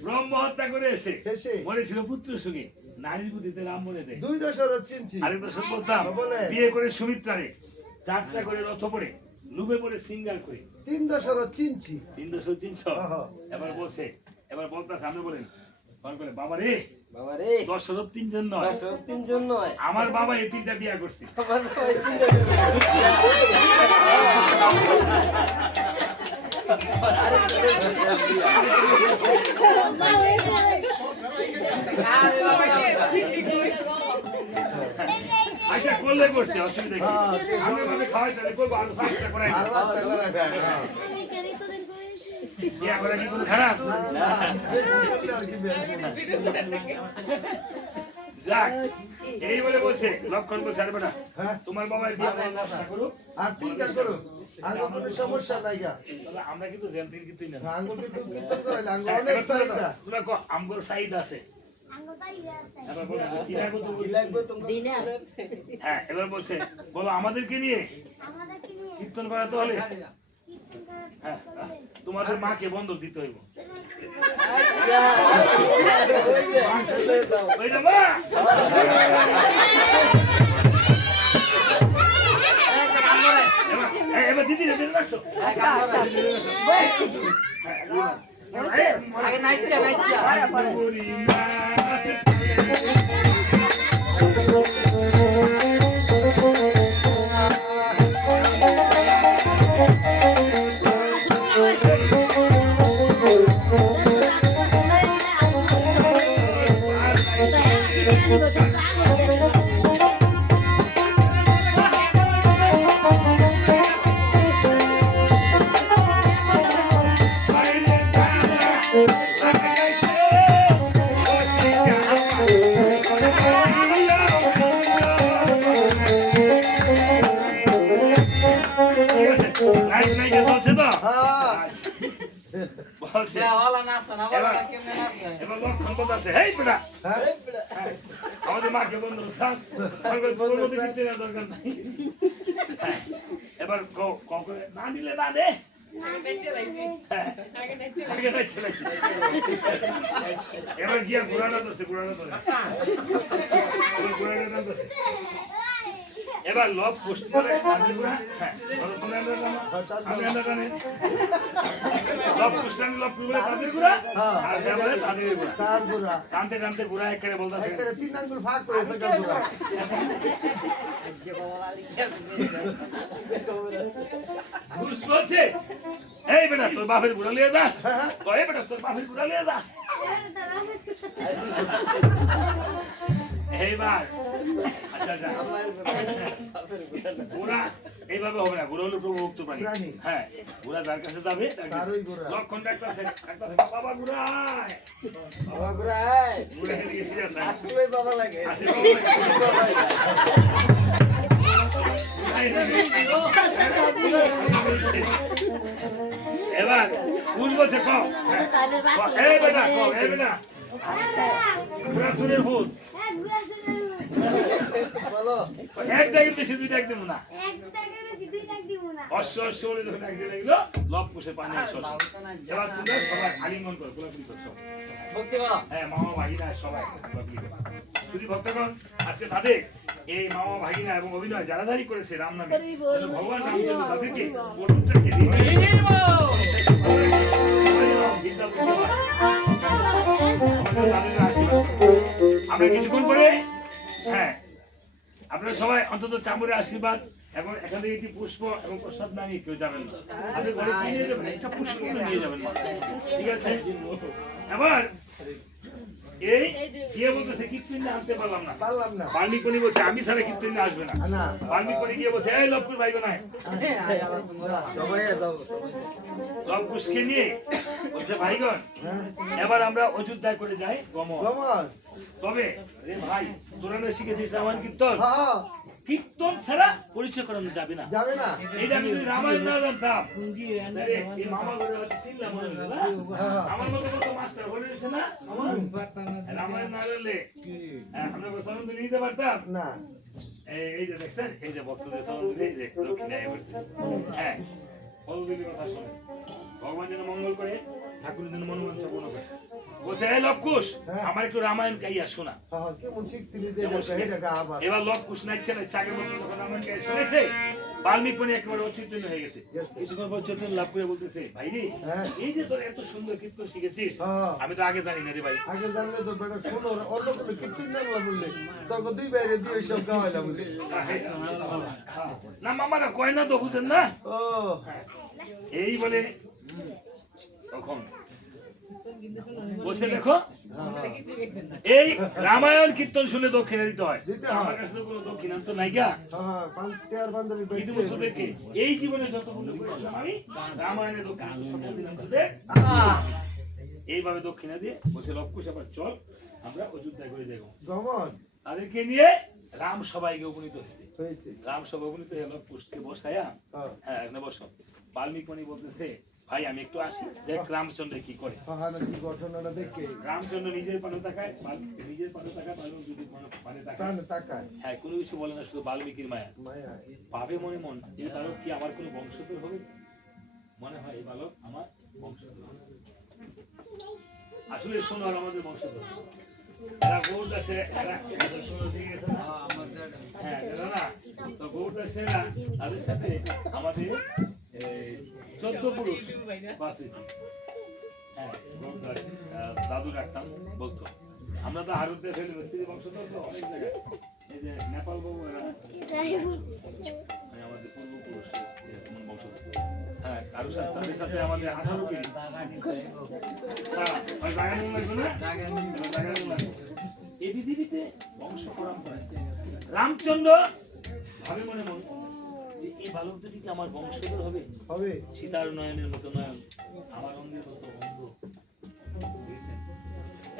ব্রহ্ম হত্যা করে এসে শেষে বলেছিল পুত্র সঙ্গে নারীর বুদ্ধিতে রাম বলে দেয় দুই দশরথ চিনছি আরেক দশরথ বলতাম বলে। বিয়ে করে সুমিত্রারে 4টা করে রথ পড়ে লুবে পড়ে সিঙ্গার করে তিন দশরথ চিনছি 3 দশরথ চিনছ হ্যাঁ। এবার বলছে এবার বলতা সামনে বলেন ফোন করে বাবা রে বাবা রে দশরথ 3 জন নয় দশরথ তিনজন নয় আমার বাবা এই 3টা বিয়ে করছে আমার বাবা এই তিনজন আচ্ছা করলে করছে অসুবিধা কি হ্যাঁ, ঠিক। আমি ভাবে খাওয়াই তাহলে করবো আর 5টা করাই আর বাসটা করে দেয় হ্যাঁ বিয়ে করা কি কোনো খারাপ না, বেশি করলে আর কি বেশি না। যাক এই বলে বলছে লক্ষণ বলছে আরে বেটা হ্যাঁ তোমার বাবা বিয়ে করো আর চিন্তা করো আঙ্গুর কোনো সমস্যা নাই গা তাহলে আমরা কিন্তু জেন থেকে কিছুই না আঙ্গুর কিন্তু কীর্তন করাইলে আঙ্গুর অনেক চাহিদা তোমরা কো আমগর সাইদ আছে এবার বলো কি লাগবে তো লাগবে তোমার দিনে হ্যাঁ এবার বলছে বলো আমাদেরকে নিয়ে কীর্তন করাতে হলে হ্যাঁ তোমাদের মাকে বন্ধক দিতে হইব ওই না মা এবার দিদি দিদি আসো আগে নাইচা নাইচা চলছে তো হ্যাঁ বলছে ওলা নাচা না ওলা কেমনে নাচা এবার লক্ষণ বলতেছে হেই বেটা হ্যাঁ আমাদের মাকে বন্ধ শ্বাস দিতে না দরকার নাই হ্যাঁ, এবার না দিলে না দে হ্যাঁ, আগে নাচছে লাগছে। এবার গিয়া ঘোরানো ধরছে এবার লব পুষ্ট করে লব পুষ্টানি লব পুরে তাদের গুড়া আর এবারে তাদের গুড়া তার গোড়া টানতে টানতে গুড়া একেবারে বলতেছে একটা তিন আঙ্গুল ভাগ করে থাকা গোড়া ঘুষ বলছে এই বেটা তোর বাপের গুড়া লিয়ে যাস তো এই বেটা তোর বাপের গুড়া লিয়ে যাস এইবার আচ্ছা আচ্ছা গুড়া এইভাবে হবে না গুড়া হলো প্রভু ভক্ত প্রাণী প্রাণী। হ্যাঁ গুড়া যার কাছে যাবে তারই গোড়া। লক্ষণ ডাক্তার বাবা গুড়ায় বাবা গুরাই গুড়া এদিকে ফিরে আসে আসলে বাবা লাগে আসে বাবা এবার বুঝ বলছে কও এই বেটা কও এই বেটা গুড়া শুনে ভূত বলো এক টাইম বেশি দুই টাইম দেবো না অশ্ব অশ্ব বলে যখন একদিন এগুলো লব পুষে পানি অশ্ব এবার তোমরা সবাই আলিঙ্গন করো গোলাপি করছো ভক্তি করো হ্যাঁ মামা ভাগিনা সবাই গোলাপি করো যদি ভক্তগণ আজকে তাদের এই মামা ভাগিনা এবং অভিনয় যারা যারাই করেছে রাম নামে যেন ভগবান রামচন্দ্র তাদেরকে পবিত্রকে দিয়ে আমরা কিছুক্ষণ পরে হ্যাঁ আপনারা সবাই অন্তত চামড়ের আশীর্বাদ এবং এখান থেকে একটি পুষ্প এবং প্রসাদ না নিয়ে কেউ যাবেন না আপনি ঘরে কি নিয়ে যাবেন একটা পুষ্প নিয়ে যাবেন না ঠিক আছে এবার এই গিয়ে বলতেছে কীর্তন আনতে পারলাম না বাল্মীকি বলছে আমি ছাড়া কীর্তন আসবে না না বাল্মীকি গিয়ে বলছে এই লবকুশ ভাই নাই সবাই দাও লবকুশকে নিয়ে বলছে ভাইগণ এবার আমরা অযোধ্যায় করে যাই গমন গমন তবে রে ভাই তোরা না শিখেছিস রামায়ণ কীর্তন হ্যাঁ কীর্তন ছাড়া পরিচয় করানো যাবে না যাবে না এই যে আমি যদি রামায়ণ না জানতাম তাহলে এই মামা ঘরে হচ্ছে চিনলাম মনে হলো না আমার মতো কত মাস্টার বলে দিয়েছে না আমার রামায়ণ না জানলে আমরা সনন্দ নিতে পারতাম না এই যে দেখছেন এই যে ভক্তদের সনন্দ এই যে দক্ষিণে বসছে হ্যাঁ কতদিনের কথা শোনে ভগবান যেন মঙ্গল করে ঠাকুর যেন মনোবাঞ্ছা পূর্ণ করে বলছে এই লবকুশ আমার একটু রামায়ণ গাইয়া শোনা হ্যাঁ কেমন শিখছিলি যে যেমন এটা গা আবার এবার লবকুশ নাচছে না চাকে বসে যখন রামায়ণ গায়ে শুনেছে বাল্মীকি পরে একেবারে অচৈতন্য হয়ে গেছে কিছুক্ষণ পর চৈতন্য লাভ করে বলতেছে ভাই রে এই যে তোর এত সুন্দর কীর্তন শিখেছিস আমি তো আগে জানি না রে ভাই আগে জানলে তো বেটা শোনো অন্য কোনো কীর্তন না বললে তখন দুই বাইরে দিয়ে সব গাওয়াইলা বলে না মামারা কয় না তো বুঝেন না ও এই বলে তখন বলছে দেখো এই রামায়ণ কীর্তন শুনে দক্ষিণা দিতে হয় আমার কাছে তো কোনো দক্ষিণান্ত নাই গা হ্যাঁ পান্তেয়ার বান্ধবী ইতিমধ্যে এই জীবনে যত পুণ্য করেছিলাম আমি রামায়ণে দক্ষিণা সকল দিলাম তোদের এইভাবে দক্ষিণা দিয়ে বসে লবকুশ আবার চল আমরা অযোধ্যায় করে যাবো গমন তাদেরকে নিয়ে রাম সবাইকে উপনীত হয়েছে। হয়েছে। রাম সভা উপনীত হলো পুষ্টকে বসায়া, হ্যাঁ এখানে বসো। বাল্মীকি মুনি বলতেছে ভাই আমি একটু আসি, দেখ রামচন্দ্র কি করে। কি ঘটনাটা দেখে রামচন্দ্র নিজের পানে তাকায়, নিজের পানে তাকায়, বাল্মীকি যদি পানে তাকায়, হ্যাঁ কোনো কিছু বলে না, শুধু বাল্মীকির মায়া। ভাবে মনে মন এই বালক কি আমার কোনো বংশধর হবে, মনে হয় এই বালক আমার বংশধর হবে। আসলে শোনো আর আমাদের বংশধর এরা গৌরদাসে, এরা শোনো ঠিক আছে না, হ্যাঁ জানো না, তো গৌরদাসেরা তাদের সাথে আমাদের 14 পুরুষ বাস হয়েছে। হ্যাঁ গৌরদাস দাদু ডাকতাম বলতো, আমরা তো হারুতে ফেলে স্ত্রী বংশধর তো অনেক জায়গায়, এই যে নেপাল বাবু এরা আমাদের পূর্বপুরুষ বংশধর। হ্যাঁ কারো সাথে তাদের সাথে আমাদের 18 পিঢ়ি। এই পৃথিবীতে বংশ পরম্পরা রামচন্দ্র ভাবে মনে মনে যে এই বালক যদি আমার বংশধর হবে, হবে সীতার নয়নের মতো নয়ন, আমার অঙ্গের মতো অঙ্গ।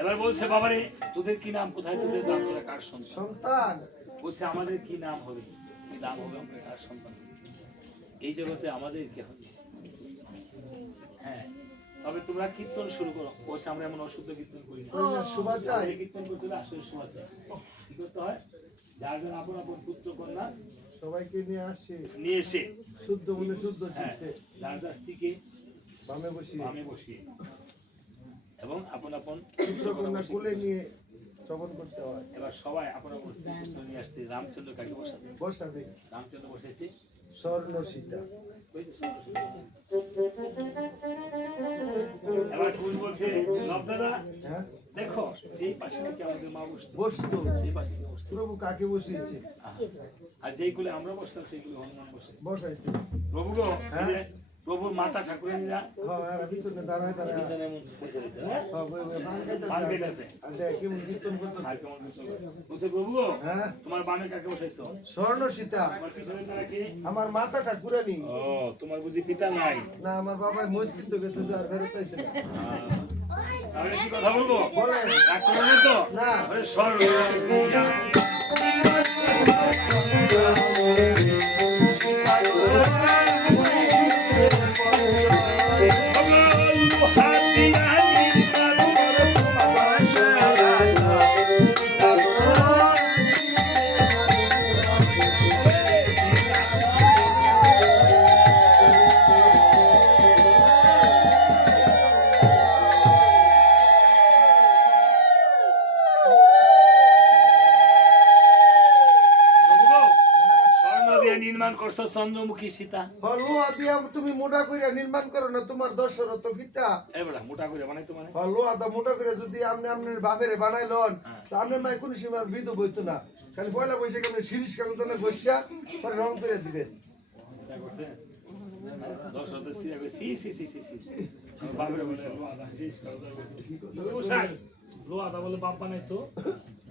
এবার বলছে বাবারে তোদের কি নাম, কোথায় তোদের নাম, তোরা কার সন্তান? বলছে আমাদের কি নাম হবে, কি নাম হবে, আমরা কার সন্তান, এই জগতে আমাদের কি হবে। হ্যাঁ তবে তোমরা কীর্তন শুরু করো। বলছে আমরা এমন অশুদ্ধ কীর্তন করি না, শোভা চাই, কীর্তন করতে হলে আসলে শোভা চাই। কি করতে হয়, যার যার আপন আপন পুত্র কন্যা সবাইকে নিয়ে এসে শুদ্ধ মনে শুদ্ধ চিত্তে যার যার স্ত্রীকে বামে বসিয়ে এবং আপন আপন পুত্র কন্যা কোলে নিয়ে শ্রবণ করতে হয়। এবার সবাই আপন আপন স্ত্রী পুত্র নিয়ে আসছে। রামচন্দ্র কাকে বসাবে? রামচন্দ্র বসেছে স্বর্ণ সীতা। এবার কুল বলছে নবদাদা দেখো যেই পাশে নাকি আমাদের মা বসতো সেই পাশে প্রভু কাকে বসিয়েছে, আর যেই কুলে আমরা বসতাম সেই কুলে হনুমান বসাইছে। প্রভু গো প্রভুর মাথা ঠাকুরের নিয়ে পিছনে দাঁড়ায় তোমার বামে কাকে বসাইছো? স্বর্ণ সীতা। আমার মাথাটা ঘুরানি। তোমার বুঝি পিতা নাই? না আমার বাবা মসজিদ তো গেছে, আর ফেরত আইছে না। তাহলে কি কথা বলবো? বলেন। রাগ করবেন তো? না। স্বর্ণ নির্মাণ করছো চন্দ্রমুখী সীতা। লোহা দিয়া তুমি মোটা কইরা নির্মাণ করো না তোমার দশরথ পিতা। এবড়া মোটা করে বানাইতো মানে? লোহা দা মোটা করে যদি আপনি আপনার বাপেরে বানাইলন তো আপনার মাই কোন সীমার বিধ বইতো না, খালি পয়লা বৈশাখে আপনি শিরিষ কাগজে বসিয়া পরে রং করে দিবেন। দশরথ সিয়া কই সি সি সি সি সি বাপরে বলে লোহা দা বলে বাপ বানাইতো।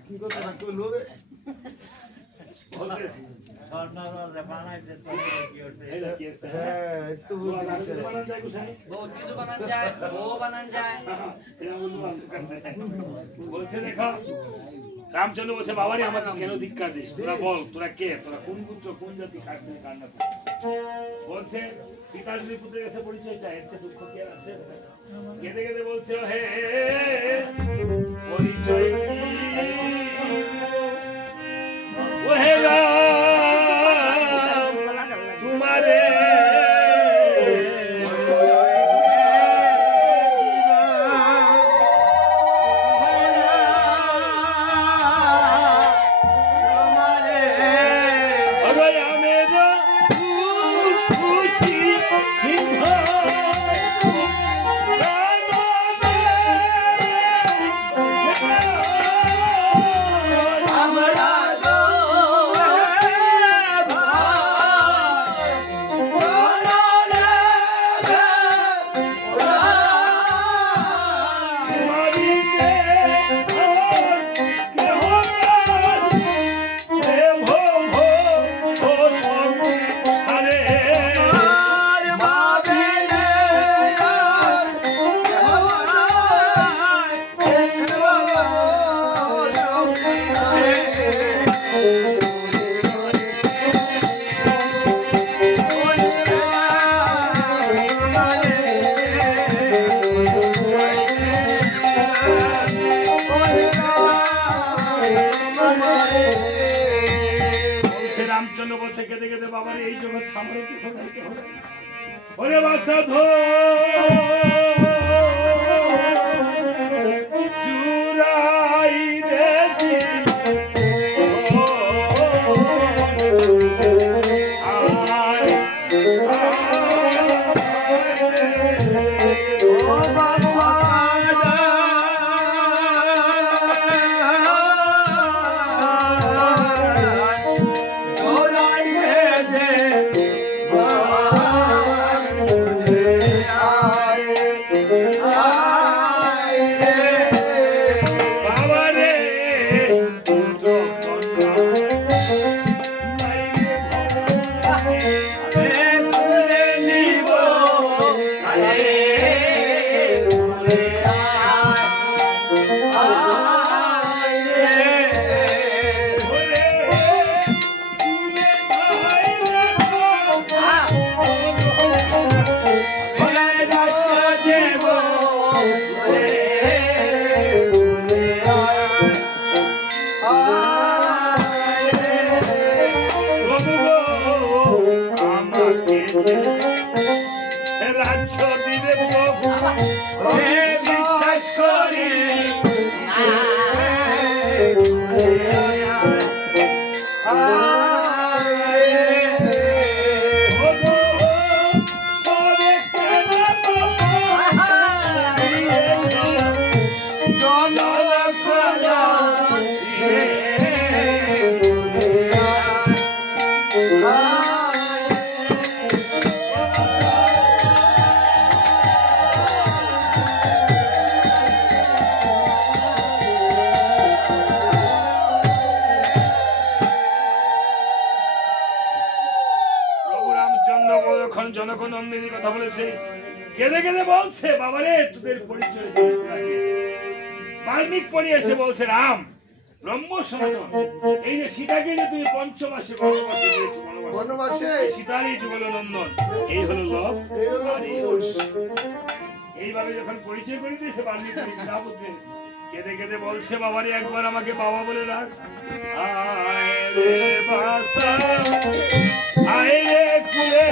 কি কথা কইলো রে? রামচন্দ্র বলছে বাবারে আমাকে কেন ধিক্কার দিস? তোরা বল তোরা কে, তোরা কোন পুত্র, কোন জাতি, কার না? বলছে পিতাশ্রী পুত্রের কাছে পরিচয় চাই, এর চেয়ে দুঃখ কি আর আছে? কেঁদে কেঁদে বলছে হে পরিচয় কি ওহে রাম তোমারে কেঁদে কেঁদে বাবার এই জগৎ আমারও কিছু যাইতে হবে। ওরে বাসা ধো জুরাই রেজি রাজ্য দিবে প্রভু বিশ্বাস করি জনক নন্দিনী কথা বলেছে, কেঁদে কেঁদে বলছে বাবারে তোদের পরিচয় বাল্মিক পড়ি এসে বলছে রাম ব্রহ্ম সনাতন এই যে সীতাকে যে তুমি পঞ্চমাসে বনবাসে গিয়েছো বনবাসে সীতারই যুগল নন্দন এই হলো লব আর এই হলো কুশ। এইভাবে যখন পরিচয় করে দিয়েছে বাল্মিক পড়ি পিতাপুত্রে কেঁদে কেঁদে বলছে বাবারে একবার আমাকে বাবা বলে রাখ। আয় রে বাসা আয় রে কুলে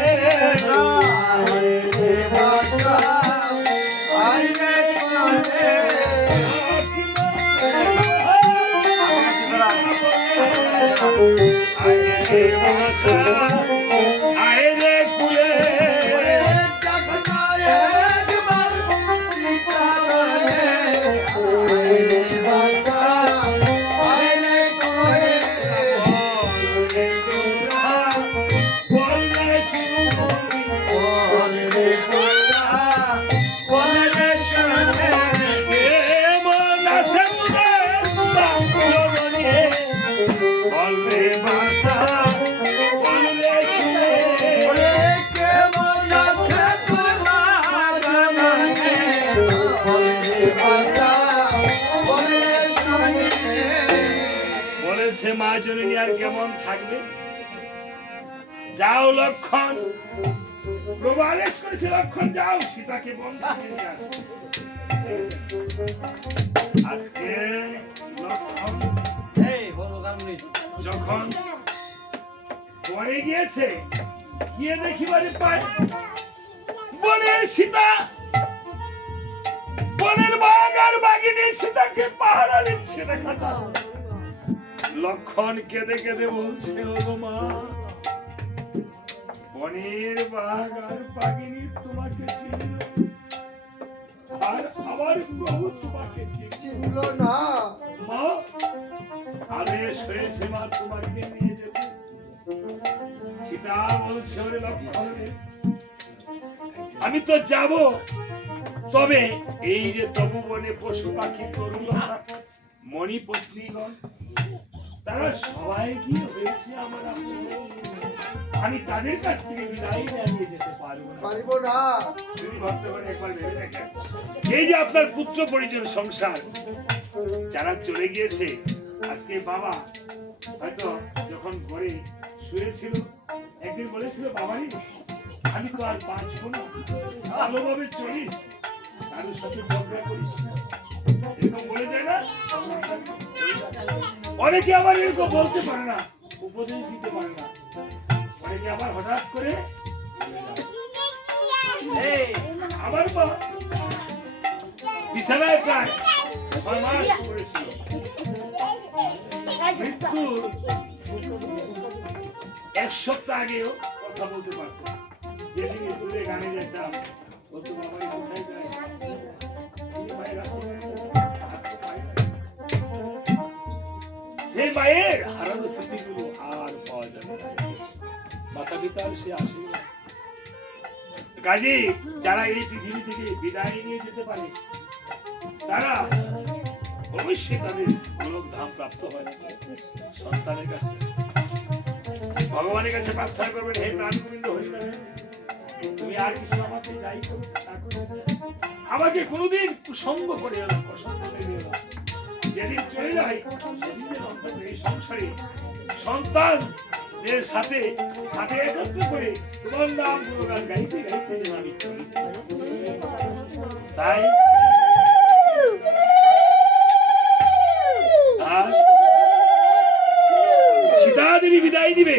মা জননী আর কেমন থাকবে? যাও লক্ষণ, প্রভু আদেশ করেছে লক্ষণ যাও সীতাকে বন্ধ নিয়ে আসো। আজকে লক্ষণ যখন বনে গিয়েছে গিয়ে দেখিবারে পায় বনের সীতা বনের বাঘ আর বাঘিনী সীতাকে পাহারা দিচ্ছে দেখা যায়। লক্ষণ কেঁদে কেঁদে বলছে ও মা বনের বাঘ আর বাঘিনী তোমাকে চিনল আর আমার প্রভু তোমাকে চিনল না। মা আদেশ হয়েছে মা তোমাকে নিয়ে যেতে। সীতা বলছে ওরে লক্ষণ আমি তো যাব, তবে এই যে তবু বনে পশু পাখি তরুলতা মণিপত্নীগণ তারা সবাই গিয়ে হয়েছে আমার আমি তাদের কাছ থেকে বিদায় নিয়ে যেতে পারবো না। যদি ভক্তগণ একবার ভেবে দেখেন এই যে আপনার পুত্র পরিজন সংসার যারা চলে গিয়েছে, আজকে বাবা হয়তো যখন ঘরে শুয়েছিল একদিন বলেছিল বাবাই আমি তো আর বাঁচবো না, ভালোভাবে চলিস, কারোর সাথে ঝগড়া করিস না, এরকম বলে যায় না। অনেকে আবার এরকম বলতে পারে না, উপদেশ দিতে পারে না, অনেকে আবার হঠাৎ করে এই আমার মা বিছানায় প্রায় 6 মাস পড়েছিল। মৃত্যু 1 সপ্তাহ আগেও কথা বলতে পারতো। যেদিন দূরে গানে যেতাম বলতো বাবা কোথায় যাস? সেই মায়ের হারানো স্মৃতিগুলো আর পাওয়া যাবে না। মাতা পিতার সে আশীর্বাদ। কাজী যারা এই পৃথিবী থেকে বিদায় নিয়ে যেতে পারে তারা অবশ্যই তাদের গোলক ধাম প্রাপ্ত হয় সন্তানের কাছে। ভগবানের কাছে প্রার্থনা করবেন, হে প্রাণ গোবিন্দ হরিনাম, তুমি আর কিছু আমাকে যাই করো তা করো, আমাকে কোনোদিন কুসঙ্গ করে এলো, অসঙ্গ করে এলো। যেদিন চলে যায় সেদিনের অন্তত এই সংসারে সন্তানদের সাথে সাথে একত্র করে তোমার নাম গুণগান গাইতে গাইতে যেন আমি চলি। তাই আজ সীতা দেবী বিদায় দিবে,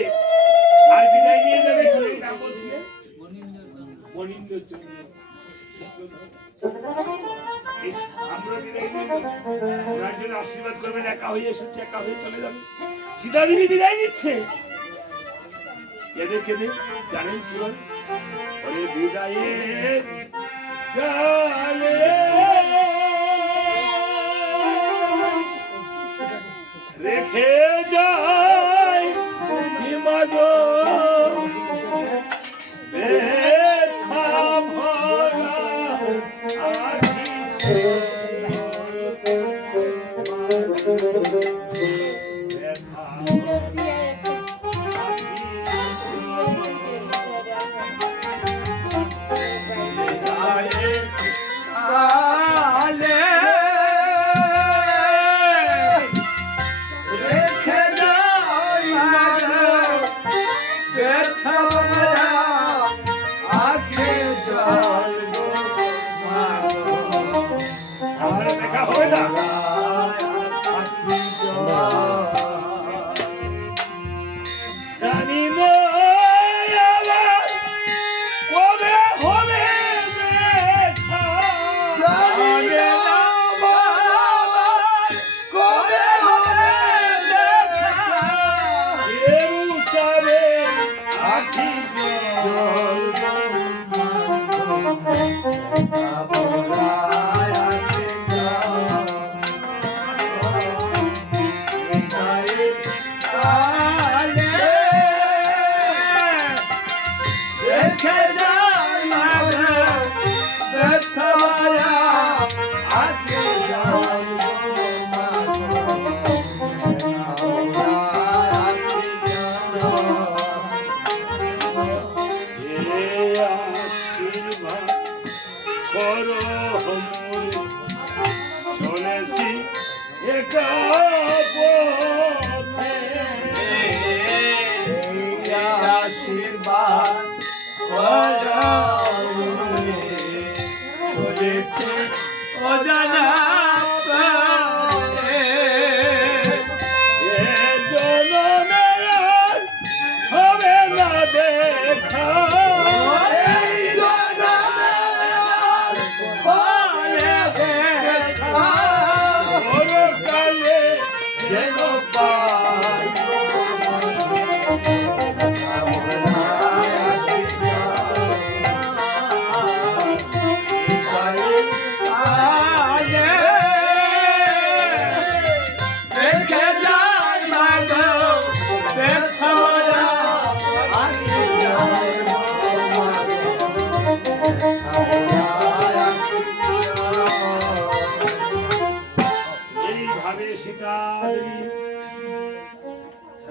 আর বিদায় নিয়ে যাবে কি নাম বলছিলেন? মনিন্দ্রচন্দ্র। আমরা বিদায় নিয়ে ওনার জন্য আশীর্বাদ করবেন। একা হয়ে এসেছে, একা হয়ে চলে যাবে। সীতা দেবী বিদায় নিচ্ছে, এদেরকে জানেন কি বলে? ওরে বিদায়ের গানে রেখে যায় হিমাগো ব্যথা ভরা আখি ব্যথা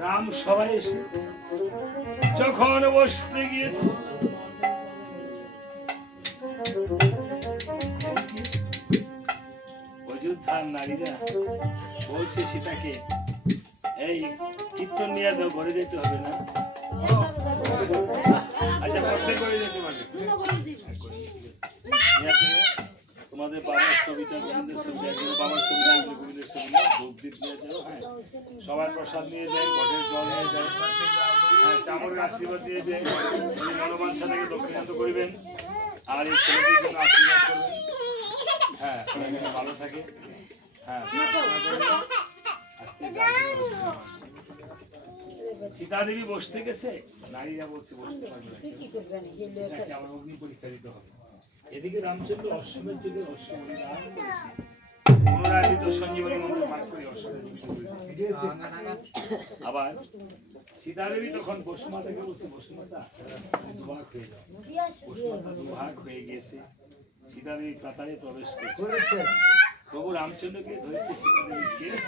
রাম সবাই এসে যখন বসতে গিয়েছে অযোধ্যার নারীরা বলছে সীতাকে, এই কীর্তন নিয়ে দাও, ঘরে যেতে হবে না। আচ্ছা, প্রত্যেক ঘরে যেতে পারবে। তোমাদের বাবার ছবিটা গোবিন্দের ছবি, বাবার ছবিটা গোবিন্দের ছবি দ্বীপ নিয়ে যাও। হ্যাঁ, সবার প্রসাদ নিয়ে যায়, ঘটের জল নিয়ে যায়, হ্যাঁ, চামড়ের আশীর্বাদ দিয়ে যায়। মনোবাঞ্ছা থেকে দক্ষিণান্ত করিবেন আর এই ছেলেটির জন্য আশীর্বাদ করবেন। হ্যাঁ, ওরা যেন ভালো থাকে। হ্যাঁ, সীতা দেবী বসতে গেছে, নারীরা বলছে বসতে পারবে না, আমার অগ্নি পরীক্ষা দিতে হবে। এদিকে রামচন্দ্র অশ্বমের যুগে অশ্বমণি দান করেছে, পুনরায় দ্বিতীয় সঞ্জীবনী মন্ত্র পাঠ করে অশ্বমের আবার সীতা দেবী তখন বসুমাতাকে বলছে, বসুমাতা দুভাগ হয়ে যাও। বসুমাতা দুভাগ হয়ে গিয়েছে, সীতা দেবী প্রাতারে প্রবেশ করেছে। প্রভু রামচন্দ্রকে ধরেছে সীতা দেবীর কেশ,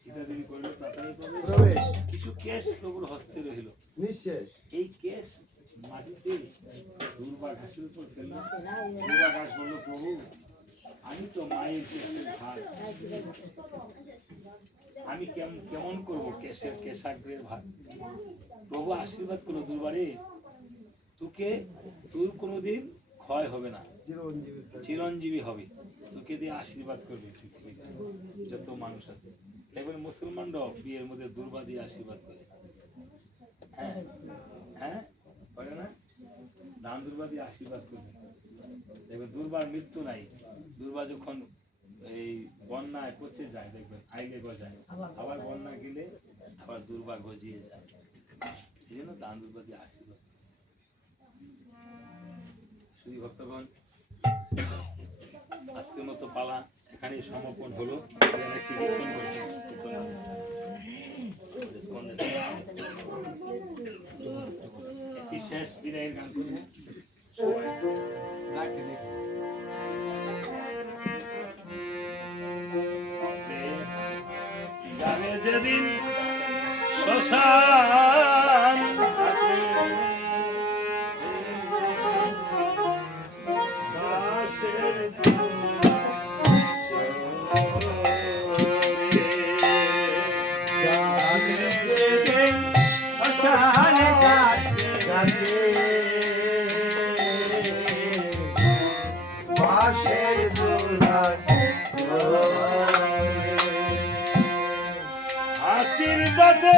সীতা দেবী করল প্রাতারে প্রবেশ। কিছু কেশ প্রভুর হস্তে রহিল, এই কেশ মাটিতে দুর্বা ঘাসের উপর ফেলল। দুর্বা ঘাস বলল, প্রভু আমি তো মায়ের কেশের ভাগ, আমি কেমন করবো কেশের কেশাগ্রের ভাগ। প্রভু আশীর্বাদ করলো, দুর্বারে তোর কোনোদিন ক্ষয় হবে না, চিরঞ্জীবী হবে, তোকে দিয়ে আশীর্বাদ করবে পৃথিবীতে যত মানুষ আছে। দেখবেন মুসলমানরাও বিয়ের মধ্যে দুর্বা দিয়ে আশীর্বাদ করে। হ্যাঁ হ্যাঁ, করে না? দান দুর্বা দিয়ে আশীর্বাদ করবে। দেখবেন দুর্বার মৃত্যু নাই। দুর্বা যখন এই বন্যায় পচে যায়, দেখবেন আইলে গজায়, আবার বন্যা গেলে আবার দুর্বা গজিয়ে যায়। এই জন্য দান দুর্বা দিয়ে আশীর্বাদ। শ্রী ভক্তগণ, আজকের মতো পালা এখানে সমর্পণ হলো। একটি শেষ বিদায়ের গান করবো। যাবে যেদিন শ্মশান হাতির দাঁতে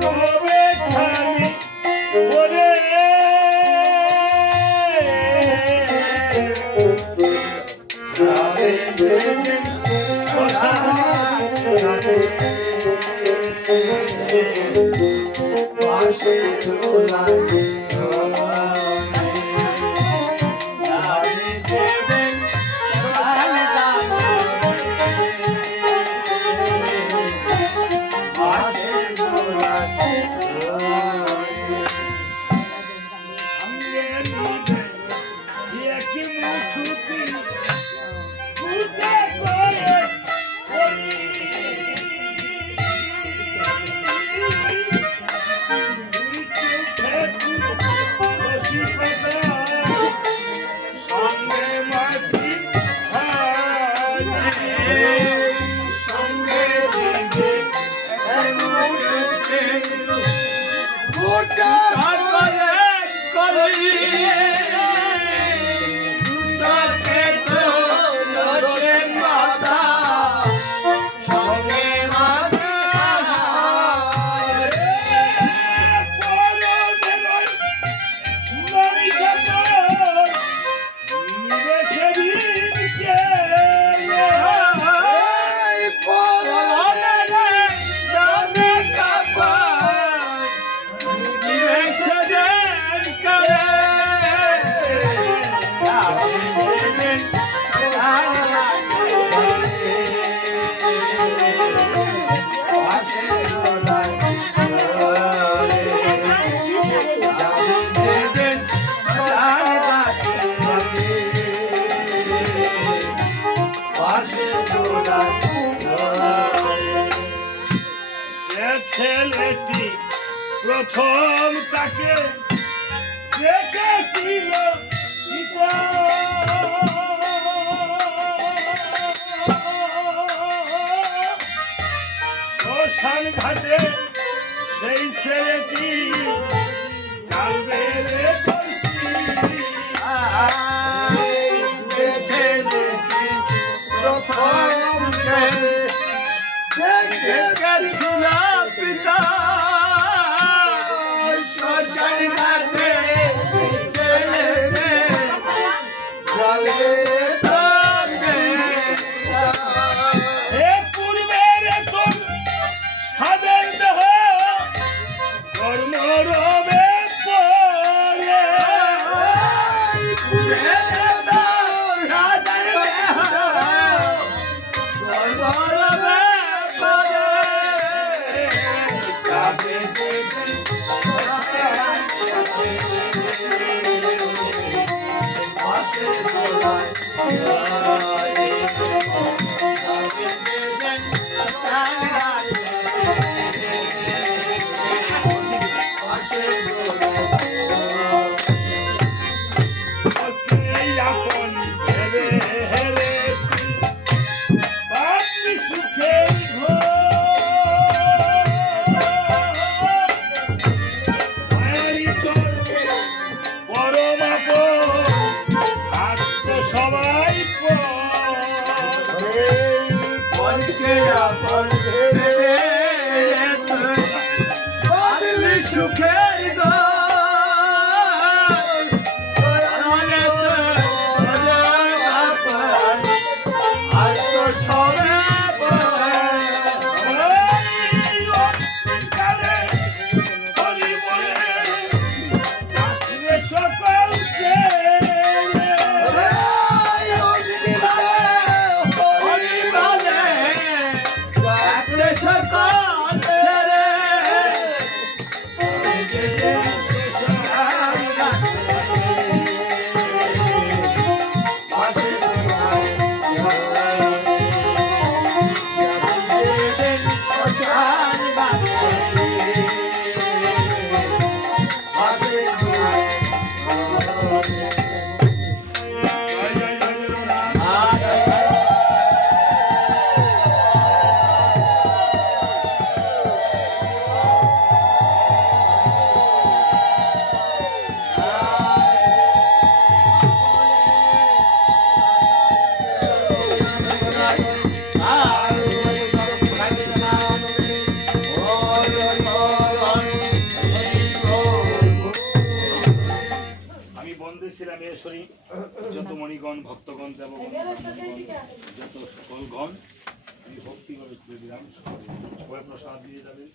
রবে খালি ওরে যাবে যেদিন ছেলেটি প্রথম তাকে দেখেছিল ঘাটে সেই ছেলেটি চালবে রে কলসি। যে ছেলেটি প্রথম দেখে দেখেছিল পিতা শ্মশান ঘাটে ছেলেকে জ্বালবে ধরবে। এ পূর্বের তোর সাদের দেহ কর্মরবে পরে। এই আপন ভেবে হেরে বাঁচলি সুখের ঘর। মায়েরই তোর পরম আপন, আর তো সবাই পর। সুখের এই অন্তকালে হরি বলে ডাকলে সকল ছেলে। জয় জয় জয় জগন্নাথ। আমি বন্দে ছিলাম ঈশ্বরী, যত মণিগণ ভক্তগণ দেবগণ ব্রাহ্মণগণ, যত সকল গণ আমি ভক্তিভাবে তুলে দিলাম। সবাই প্রসাদ দিয়ে যাবেন।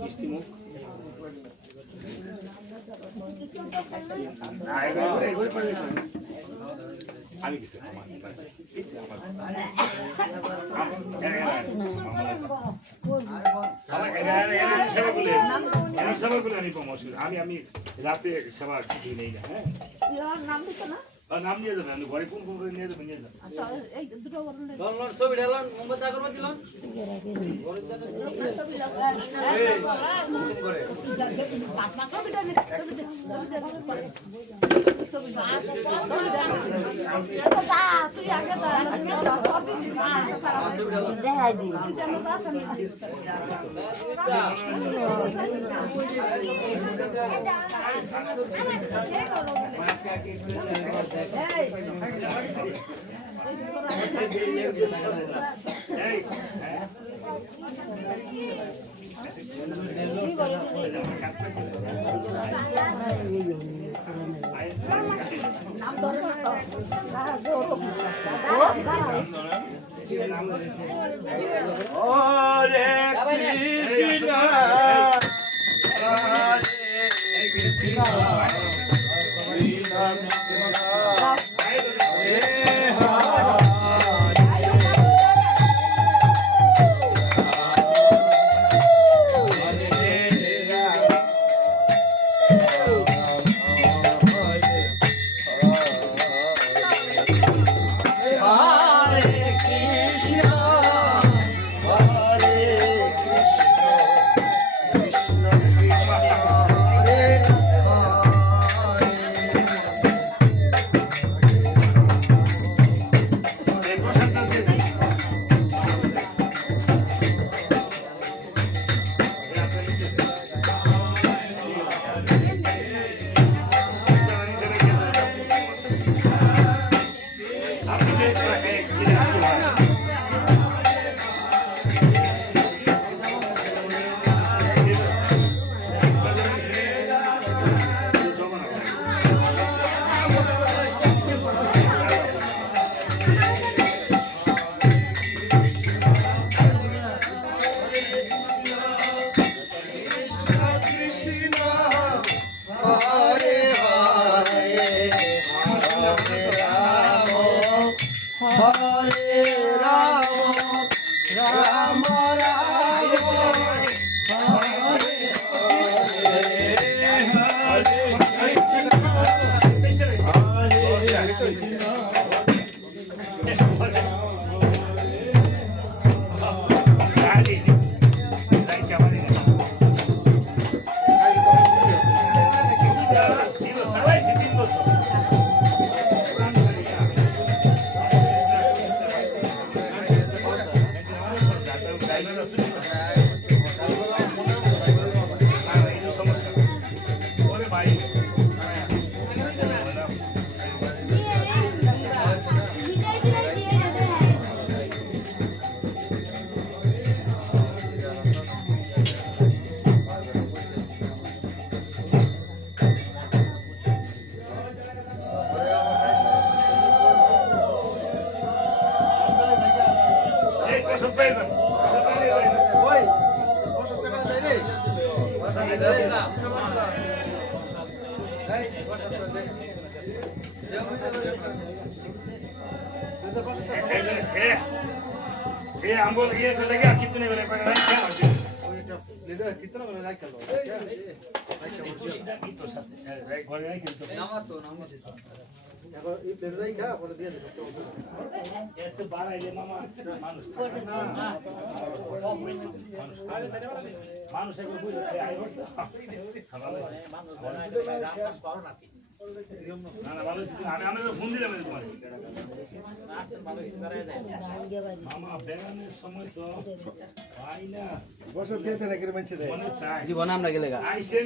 মিষ্টি মুখ আমি কিছু আমি রাতে সেবা দিয়ে নেই না। হ্যাঁ নাম নিয়ে যাবেন, আপনি ঘরে কোন কোন করে নিয়ে যাবেন, নিয়ে যাবেন। ছবি ঢালান মোমবাতি আগরবাতি দিলাম এই, হ্যাঁ। হরে কৃষ্ণ হরে কৃষ্ণ হরে হরে হরে রাম হরে রাম রাম রাম হরে ওই কত টাকা দেয় রে आंबो ये लगे कितने वाले पर नहीं क्या होती लेडा कितना वाला लाइक कर लो तो सीधा की तो सब राइट बोल रहे हैं कि নামাতো এবার এই পেজটাই খা পরে দিয়ে দে ऐसे 12 ile मामा मानुष मानुष को बुझ आई होत না না ভালো আমি ফোন দিলাম তোমার মামা বেগানের সময় তো ভাই না বছর দিয়ে না করে মানছে দেয় মনে চাই জীবন আমরা গেলে আইসে